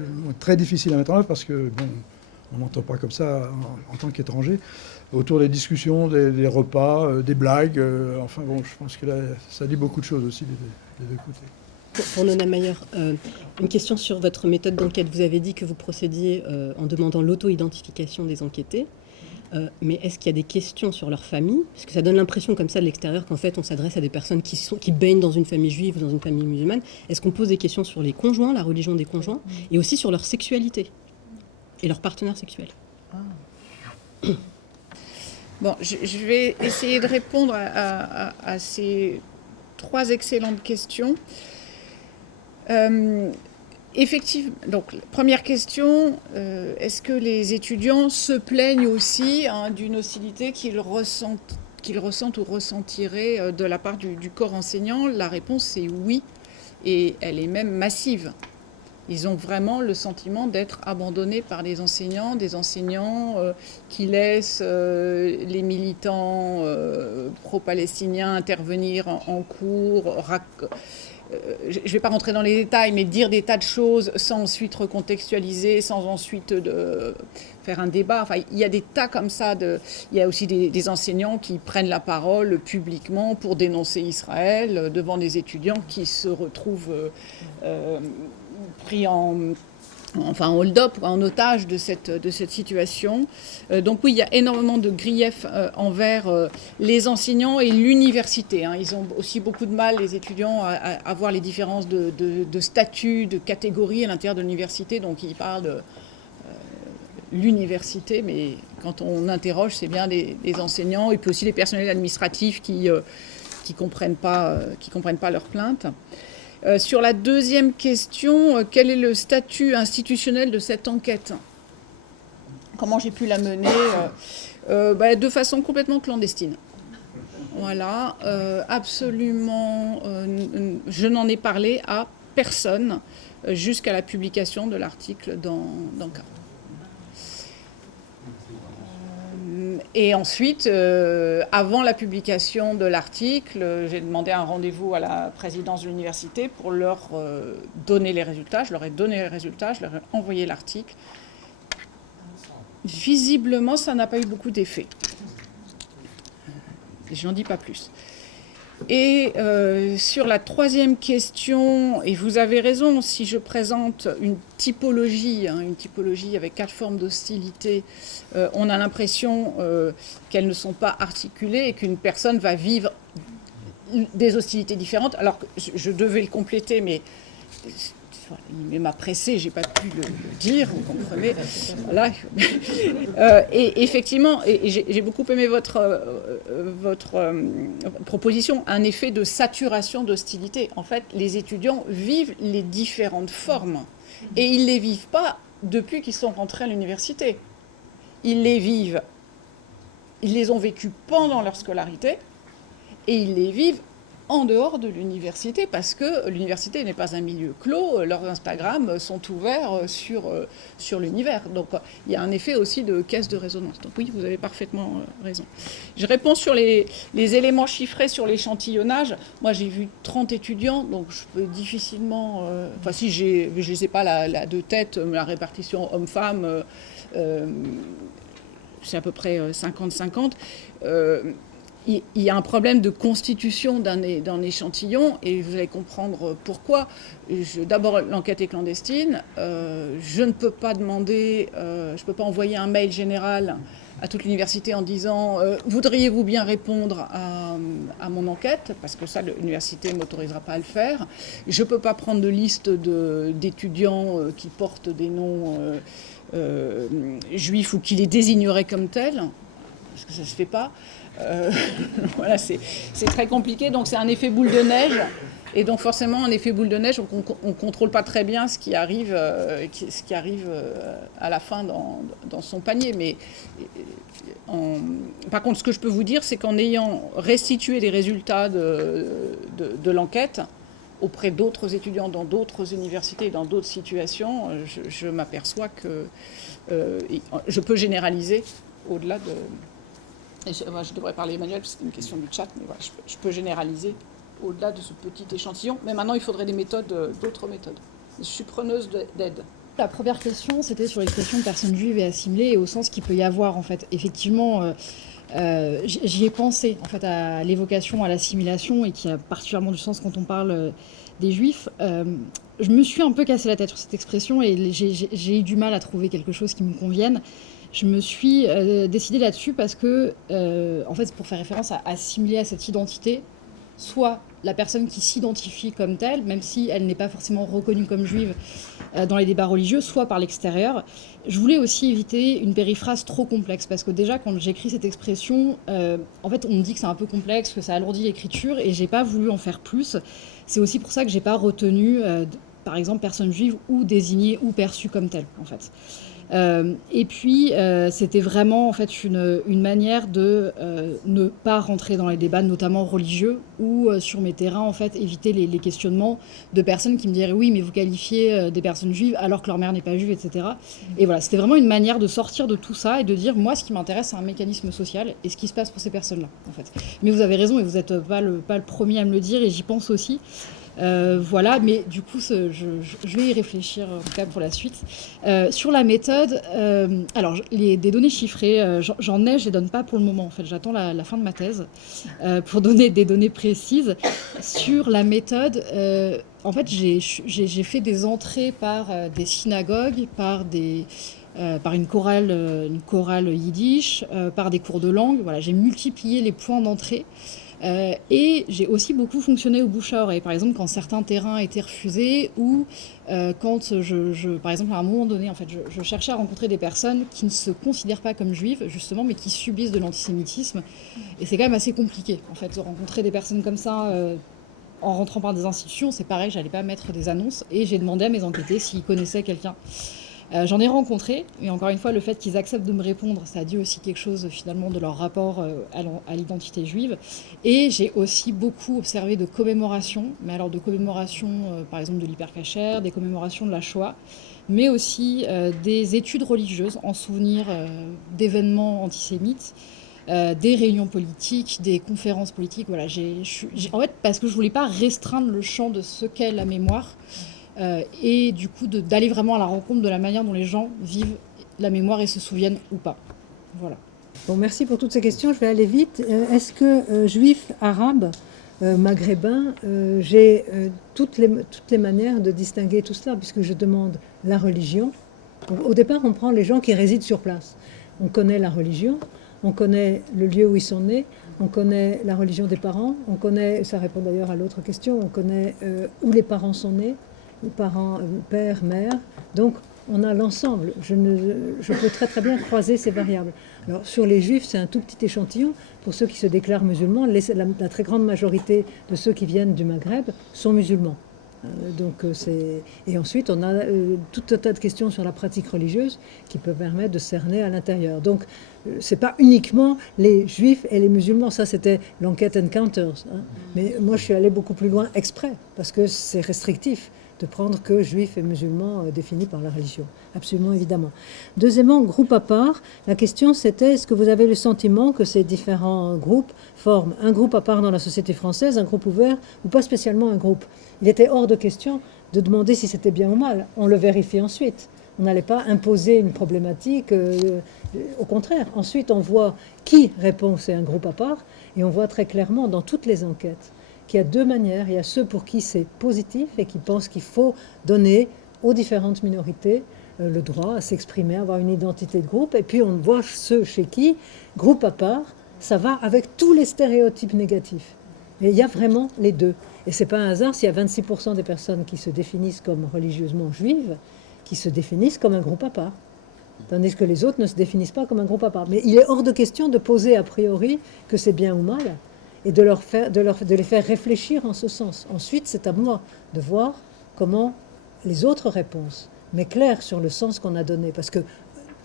très difficile à mettre en œuvre parce que bon, on n'entend pas comme ça en tant qu'étranger, autour des discussions, des repas, des blagues. Enfin bon, je pense que là, ça dit beaucoup de choses aussi des deux côtés. Pour Nona Meyer, une question sur votre méthode d'enquête. Vous avez dit que vous procédiez en demandant l'auto-identification des enquêtés. Mais est-ce qu'il y a des questions sur leur famille? Parce que ça donne l'impression comme ça de l'extérieur qu'en fait on s'adresse à des personnes qui baignent dans une famille juive ou dans une famille musulmane. Est-ce qu'on pose des questions sur les conjoints, la religion des conjoints, et aussi sur leur sexualité et leur partenaire sexuel? Bon, je vais essayer de répondre à ces trois excellentes questions. Effectivement, donc première question, est-ce que les étudiants se plaignent aussi d'une hostilité qu'ils ressentent ou ressentiraient de la part du corps enseignant? La réponse est oui, et elle est même massive. Ils ont vraiment le sentiment d'être abandonnés par des enseignants qui laissent les militants pro-palestiniens intervenir en cours, je ne vais pas rentrer dans les détails, mais dire des tas de choses sans ensuite recontextualiser, sans ensuite faire un débat. Enfin, il y a des tas comme ça. Il y a aussi des enseignants qui prennent la parole publiquement pour dénoncer Israël devant des étudiants qui se retrouvent pris en hold-up, en otage de cette situation. Donc oui, il y a énormément de griefs envers les enseignants et l'université. Ils ont aussi beaucoup de mal, les étudiants, à voir les différences de statut, de catégorie à l'intérieur de l'université. Donc ils parlent de l'université, mais quand on interroge, c'est bien les enseignants et puis aussi les personnels administratifs qui comprennent pas leurs plaintes. Sur la deuxième question, quel est le statut institutionnel de cette enquête ? Comment j'ai pu la mener de façon complètement clandestine. Voilà, absolument, je n'en ai parlé à personne jusqu'à la publication de l'article dans Caron. Et ensuite, avant la publication de l'article, j'ai demandé un rendez-vous à la présidence de l'université pour leur donner les résultats. Je leur ai donné les résultats, je leur ai envoyé l'article. Visiblement, ça n'a pas eu beaucoup d'effet. Je n'en dis pas plus. Et sur la troisième question, et vous avez raison, si je présente une typologie avec 4 formes d'hostilité, on a l'impression qu'elles ne sont pas articulées et qu'une personne va vivre des hostilités différentes. Alors que je devais le compléter, mais il m'a pressé, j'ai pas pu le dire, vous comprenez. Voilà. Et effectivement, j'ai beaucoup aimé votre proposition, un effet de saturation d'hostilité. En fait, les étudiants vivent les différentes formes et ils les vivent pas depuis qu'ils sont rentrés à l'université. Ils les ont vécus pendant leur scolarité et ils les vivent en dehors de l'université, parce que l'université n'est pas un milieu clos, leurs Instagram sont ouverts sur l'univers. Donc il y a un effet aussi de caisse de résonance. Donc oui, vous avez parfaitement raison. Je réponds sur les éléments chiffrés sur l'échantillonnage. Moi, j'ai vu 30 étudiants, donc je peux difficilement... Enfin, si je ne sais pas la de tête, la répartition homme-femme, c'est à peu près 50-50. Il y a un problème de constitution d'un échantillon et vous allez comprendre pourquoi. D'abord, l'enquête est clandestine. Je ne peux pas demander, je ne peux pas envoyer un mail général à toute l'université en disant voudriez-vous bien répondre à mon enquête, parce que ça, l'université ne m'autorisera pas à le faire. Je ne peux pas prendre de liste d'étudiants qui portent des noms juifs ou qui les désigneraient comme tels, parce que ça ne se fait pas. Voilà, c'est très compliqué, donc c'est un effet boule de neige, et donc forcément un effet boule de neige, on ne contrôle pas très bien ce qui arrive à la fin dans son panier. Mais par contre, ce que je peux vous dire, c'est qu'en ayant restitué les résultats de l'enquête auprès d'autres étudiants dans d'autres universités, dans d'autres situations, je m'aperçois que je peux généraliser au-delà de... Je devrais parler Emmanuel, parce que c'est une question du chat, mais voilà, je peux généraliser au-delà de ce petit échantillon. Mais maintenant, il faudrait d'autres méthodes. Je suis preneuse d'aide. La première question, c'était sur l'expression personne juive et assimilée, et au sens qu'il peut y avoir, en fait, effectivement, j'y ai pensé, en fait, à l'évocation, à l'assimilation, et qui a particulièrement du sens quand on parle des juifs. Je me suis un peu cassé la tête sur cette expression, et j'ai eu du mal à trouver quelque chose qui me convienne. Je me suis décidée là-dessus parce que, en fait, pour faire référence à assimiler à cette identité, soit la personne qui s'identifie comme telle, même si elle n'est pas forcément reconnue comme juive dans les débats religieux, soit par l'extérieur. Je voulais aussi éviter une périphrase trop complexe, parce que déjà, quand j'écris cette expression, en fait, on me dit que c'est un peu complexe, que ça alourdit l'écriture, et j'ai pas voulu en faire plus. C'est aussi pour ça que j'ai pas retenu, par exemple, personne juive ou désignée ou perçue comme telle, en fait. Et puis, c'était vraiment en fait une manière de ne pas rentrer dans les débats, notamment religieux, ou sur mes terrains, en fait, éviter les questionnements de personnes qui me diraient oui, mais vous qualifiez des personnes juives alors que leur mère n'est pas juive, etc. Et voilà, c'était vraiment une manière de sortir de tout ça et de dire moi, ce qui m'intéresse, c'est un mécanisme social et ce qui se passe pour ces personnes-là, en fait. Mais vous avez raison et vous n'êtes pas le premier à me le dire et j'y pense aussi. Voilà, mais du coup, je vais y réfléchir en tout cas pour la suite. Sur la méthode, alors des données chiffrées, j'en ai, je les donne pas pour le moment. En fait, j'attends la fin de ma thèse pour donner des données précises. Sur la méthode, en fait, j'ai fait des entrées par des synagogues, par une chorale yiddish, par des cours de langue. Voilà, j'ai multiplié les points d'entrée. Et j'ai aussi beaucoup fonctionné au bouche à oreille. Par exemple, quand certains terrains étaient refusés ou quand par exemple, à un moment donné, en fait, je cherchais à rencontrer des personnes qui ne se considèrent pas comme juives, justement, mais qui subissent de l'antisémitisme. Et c'est quand même assez compliqué, en fait, de rencontrer des personnes comme ça en rentrant par des institutions. C'est pareil, j'allais pas mettre des annonces et j'ai demandé à mes enquêtés s'ils connaissaient quelqu'un. J'en ai rencontré, et encore une fois, le fait qu'ils acceptent de me répondre, ça dit aussi quelque chose finalement de leur rapport à l'identité juive. Et j'ai aussi beaucoup observé de commémorations, mais alors de commémorations par exemple de l'hypercacher, des commémorations de la Shoah, mais aussi des études religieuses en souvenir d'événements antisémites, des réunions politiques, des conférences politiques. Voilà, en fait, parce que je voulais pas restreindre le champ de ce qu'est la mémoire. Et du coup d'aller vraiment à la rencontre de la manière dont les gens vivent la mémoire et se souviennent ou pas. Voilà. Bon, merci pour toutes ces questions, je vais aller vite. Est-ce que juifs, arabes, maghrébins, j'ai toutes les manières de distinguer tout cela, puisque je demande la religion. Au départ, on prend les gens qui résident sur place. On connaît la religion, on connaît le lieu où ils sont nés, on connaît la religion des parents, on connaît, ça répond d'ailleurs à l'autre question, on connaît où les parents sont nés, les parents, père, mère. Donc, on a l'ensemble. Je peux très très bien croiser ces variables. Alors, sur les juifs, c'est un tout petit échantillon. Pour ceux qui se déclarent musulmans, la très grande majorité de ceux qui viennent du Maghreb sont musulmans. Et ensuite, on a tout un tas de questions sur la pratique religieuse qui peuvent permettre de cerner à l'intérieur. Donc, c'est pas uniquement les juifs et les musulmans. Ça, c'était l'enquête Encounters. Mais moi, je suis allée beaucoup plus loin exprès, parce que c'est restrictif de prendre que juifs et musulmans définis par la religion. Absolument, évidemment. Deuxièmement, groupe à part, la question c'était, est-ce que vous avez le sentiment que ces différents groupes forment un groupe à part dans la société française, un groupe ouvert, ou pas spécialement un groupe? Il était hors de question de demander si c'était bien ou mal. On le vérifie ensuite. On n'allait pas imposer une problématique. Au contraire, ensuite on voit qui répond c'est un groupe à part, et on voit très clairement dans toutes les enquêtes qu'il y a deux manières. Il y a ceux pour qui c'est positif et qui pensent qu'il faut donner aux différentes minorités le droit à s'exprimer, à avoir une identité de groupe. Et puis on voit ceux chez qui, groupe à part, ça va avec tous les stéréotypes négatifs. Et il y a vraiment les deux. Et c'est pas un hasard s'il y a 26% des personnes qui se définissent comme religieusement juives, qui se définissent comme un groupe à part. Tandis que les autres ne se définissent pas comme un groupe à part. Mais il est hors de question de poser a priori que c'est bien ou mal, et de les faire réfléchir en ce sens. Ensuite, c'est à moi de voir comment les autres réponses, mais claires sur le sens qu'on a donné. Parce que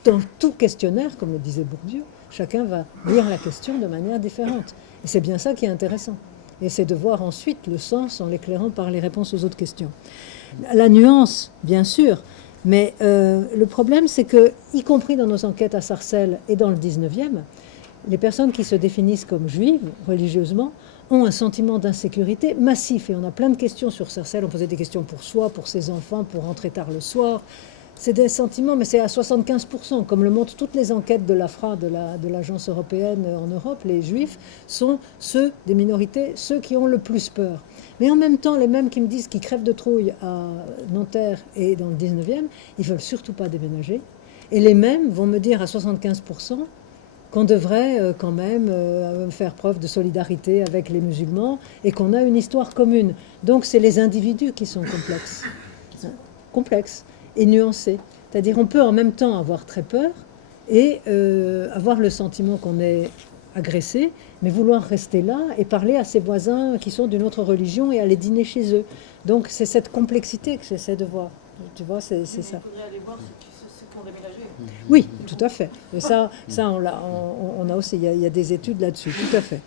dans tout questionnaire, comme le disait Bourdieu, chacun va lire la question de manière différente. Et c'est bien ça qui est intéressant. Et c'est de voir ensuite le sens en l'éclairant par les réponses aux autres questions. La nuance, bien sûr, mais le problème, c'est que, y compris dans nos enquêtes à Sarcelles et dans le 19e, les personnes qui se définissent comme juives, religieusement, ont un sentiment d'insécurité massif. Et on a plein de questions sur Sarcelles. On posait des questions pour soi, pour ses enfants, pour rentrer tard le soir. C'est des sentiments, mais c'est à 75%. Comme le montrent toutes les enquêtes de l'AFRA, de l'Agence européenne en Europe, les juifs sont ceux des minorités, ceux qui ont le plus peur. Mais en même temps, les mêmes qui me disent qu'ils crèvent de trouille à Nanterre et dans le 19e, ils ne veulent surtout pas déménager. Et les mêmes vont me dire à 75% qu'on devrait quand même faire preuve de solidarité avec les musulmans et qu'on a une histoire commune. Donc c'est les individus qui sont complexes et nuancés. C'est-à-dire on peut en même temps avoir très peur et avoir le sentiment qu'on est agressé, mais vouloir rester là et parler à ses voisins qui sont d'une autre religion et aller dîner chez eux. Donc c'est cette complexité que j'essaie de voir. Tu vois, c'est ça. Il faudrait aller voir ce Oui, tout à fait. Et ça on a aussi, il y a des études là-dessus, tout à fait.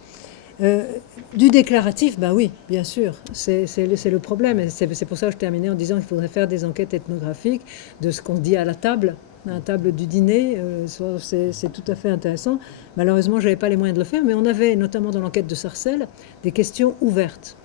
Du déclaratif, ben oui, bien sûr, c'est le problème. Et c'est pour ça que je terminais en disant qu'il faudrait faire des enquêtes ethnographiques de ce qu'on dit à la table du dîner. C'est tout à fait intéressant. Malheureusement, je n'avais pas les moyens de le faire, mais on avait, notamment dans l'enquête de Sarcelles, des questions ouvertes.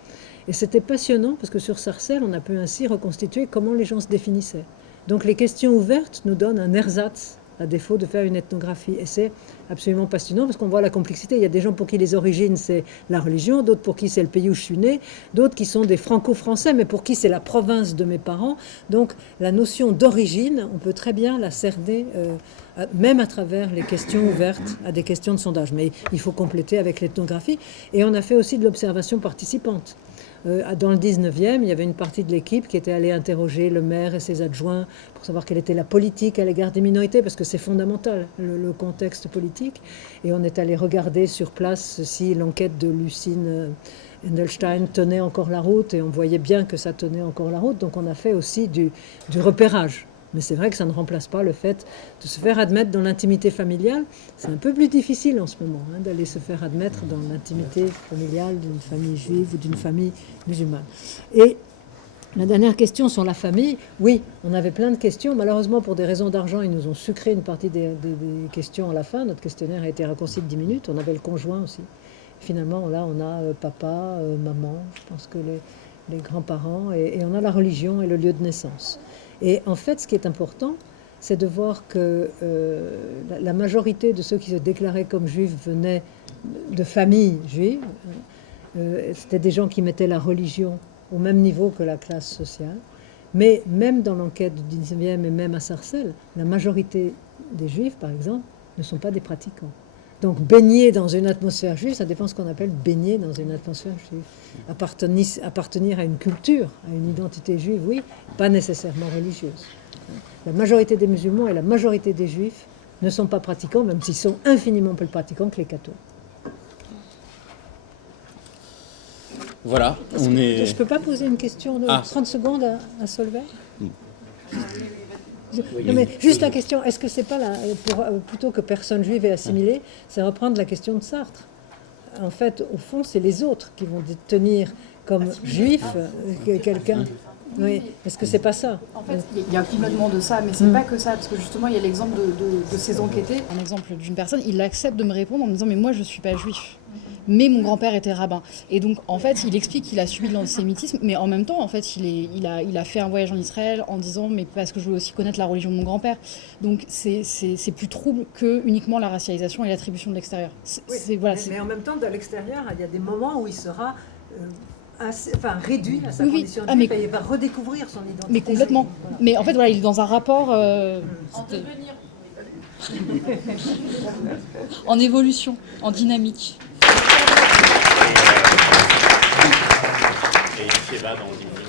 Et c'était passionnant parce que sur Sarcelles, on a pu ainsi reconstituer comment les gens se définissaient. Donc les questions ouvertes nous donnent un ersatz, à défaut de faire une ethnographie. Et c'est absolument passionnant parce qu'on voit la complexité. Il y a des gens pour qui les origines, c'est la religion, d'autres pour qui c'est le pays où je suis né, d'autres qui sont des franco-français, mais pour qui c'est la province de mes parents. Donc la notion d'origine, on peut très bien la cerner, même à travers les questions ouvertes à des questions de sondage. Mais il faut compléter avec l'ethnographie. Et on a fait aussi de l'observation participante. Dans le 19e, il y avait une partie de l'équipe qui était allée interroger le maire et ses adjoints pour savoir quelle était la politique à l'égard des minorités, parce que c'est fondamental, le contexte politique. Et on est allé regarder sur place si l'enquête de Lucine Endelstein tenait encore la route, et on voyait bien que ça tenait encore la route. Donc on a fait aussi du repérage. Mais c'est vrai que ça ne remplace pas le fait de se faire admettre dans l'intimité familiale. C'est un peu plus difficile en ce moment, d'aller se faire admettre dans l'intimité familiale d'une famille juive ou d'une famille musulmane. Et la dernière question sur la famille, oui, on avait plein de questions. Malheureusement, pour des raisons d'argent, ils nous ont sucré une partie des questions à la fin. Notre questionnaire a été raccourci de 10 minutes. On avait le conjoint aussi. Finalement, là, on a papa, maman, je pense que les grands-parents, et on a la religion et le lieu de naissance. Et en fait, ce qui est important, c'est de voir que la majorité de ceux qui se déclaraient comme juifs venaient de familles juives. C'était des gens qui mettaient la religion au même niveau que la classe sociale. Mais même dans l'enquête du 19e et même à Sarcelles, la majorité des juifs, par exemple, ne sont pas des pratiquants. Donc baigner dans une atmosphère juive, ça dépend de ce qu'on appelle baigner dans une atmosphère juive. Appartenir à une culture, à une identité juive, oui, pas nécessairement religieuse. La majorité des musulmans et la majorité des juifs ne sont pas pratiquants, même s'ils sont infiniment plus pratiquants que les cathos. Voilà, on est... Je ne peux pas poser une question de 30 secondes à Solveig ? Non, mais juste la question, est-ce que c'est pas plutôt que personne juive est assimilée, c'est reprendre la question de Sartre. En fait, au fond, c'est les autres qui vont tenir comme juif quelqu'un. Oui. Est-ce que c'est pas ça? En fait, il y a complètement de ça, mais c'est pas que ça, parce que justement, il y a l'exemple de ces enquêtés. Un exemple d'une personne, il accepte de me répondre en me disant « mais moi, je suis pas juif ». Mais mon grand-père était rabbin. Et donc, en fait, il explique qu'il a subi de l'antisémitisme, mais en même temps, en fait, il a fait un voyage en Israël en disant « mais parce que je voulais aussi connaître la religion de mon grand-père ». Donc, c'est plus trouble que uniquement la racialisation et l'attribution de l'extérieur. Mais en même temps, de l'extérieur, il y a des moments où il sera réduit à sa condition de juif et il va redécouvrir son identité. Mais complètement. Voilà. Mais en fait, voilà, il est dans un rapport... en devenir. En évolution, en dynamique. Et Sheva dans une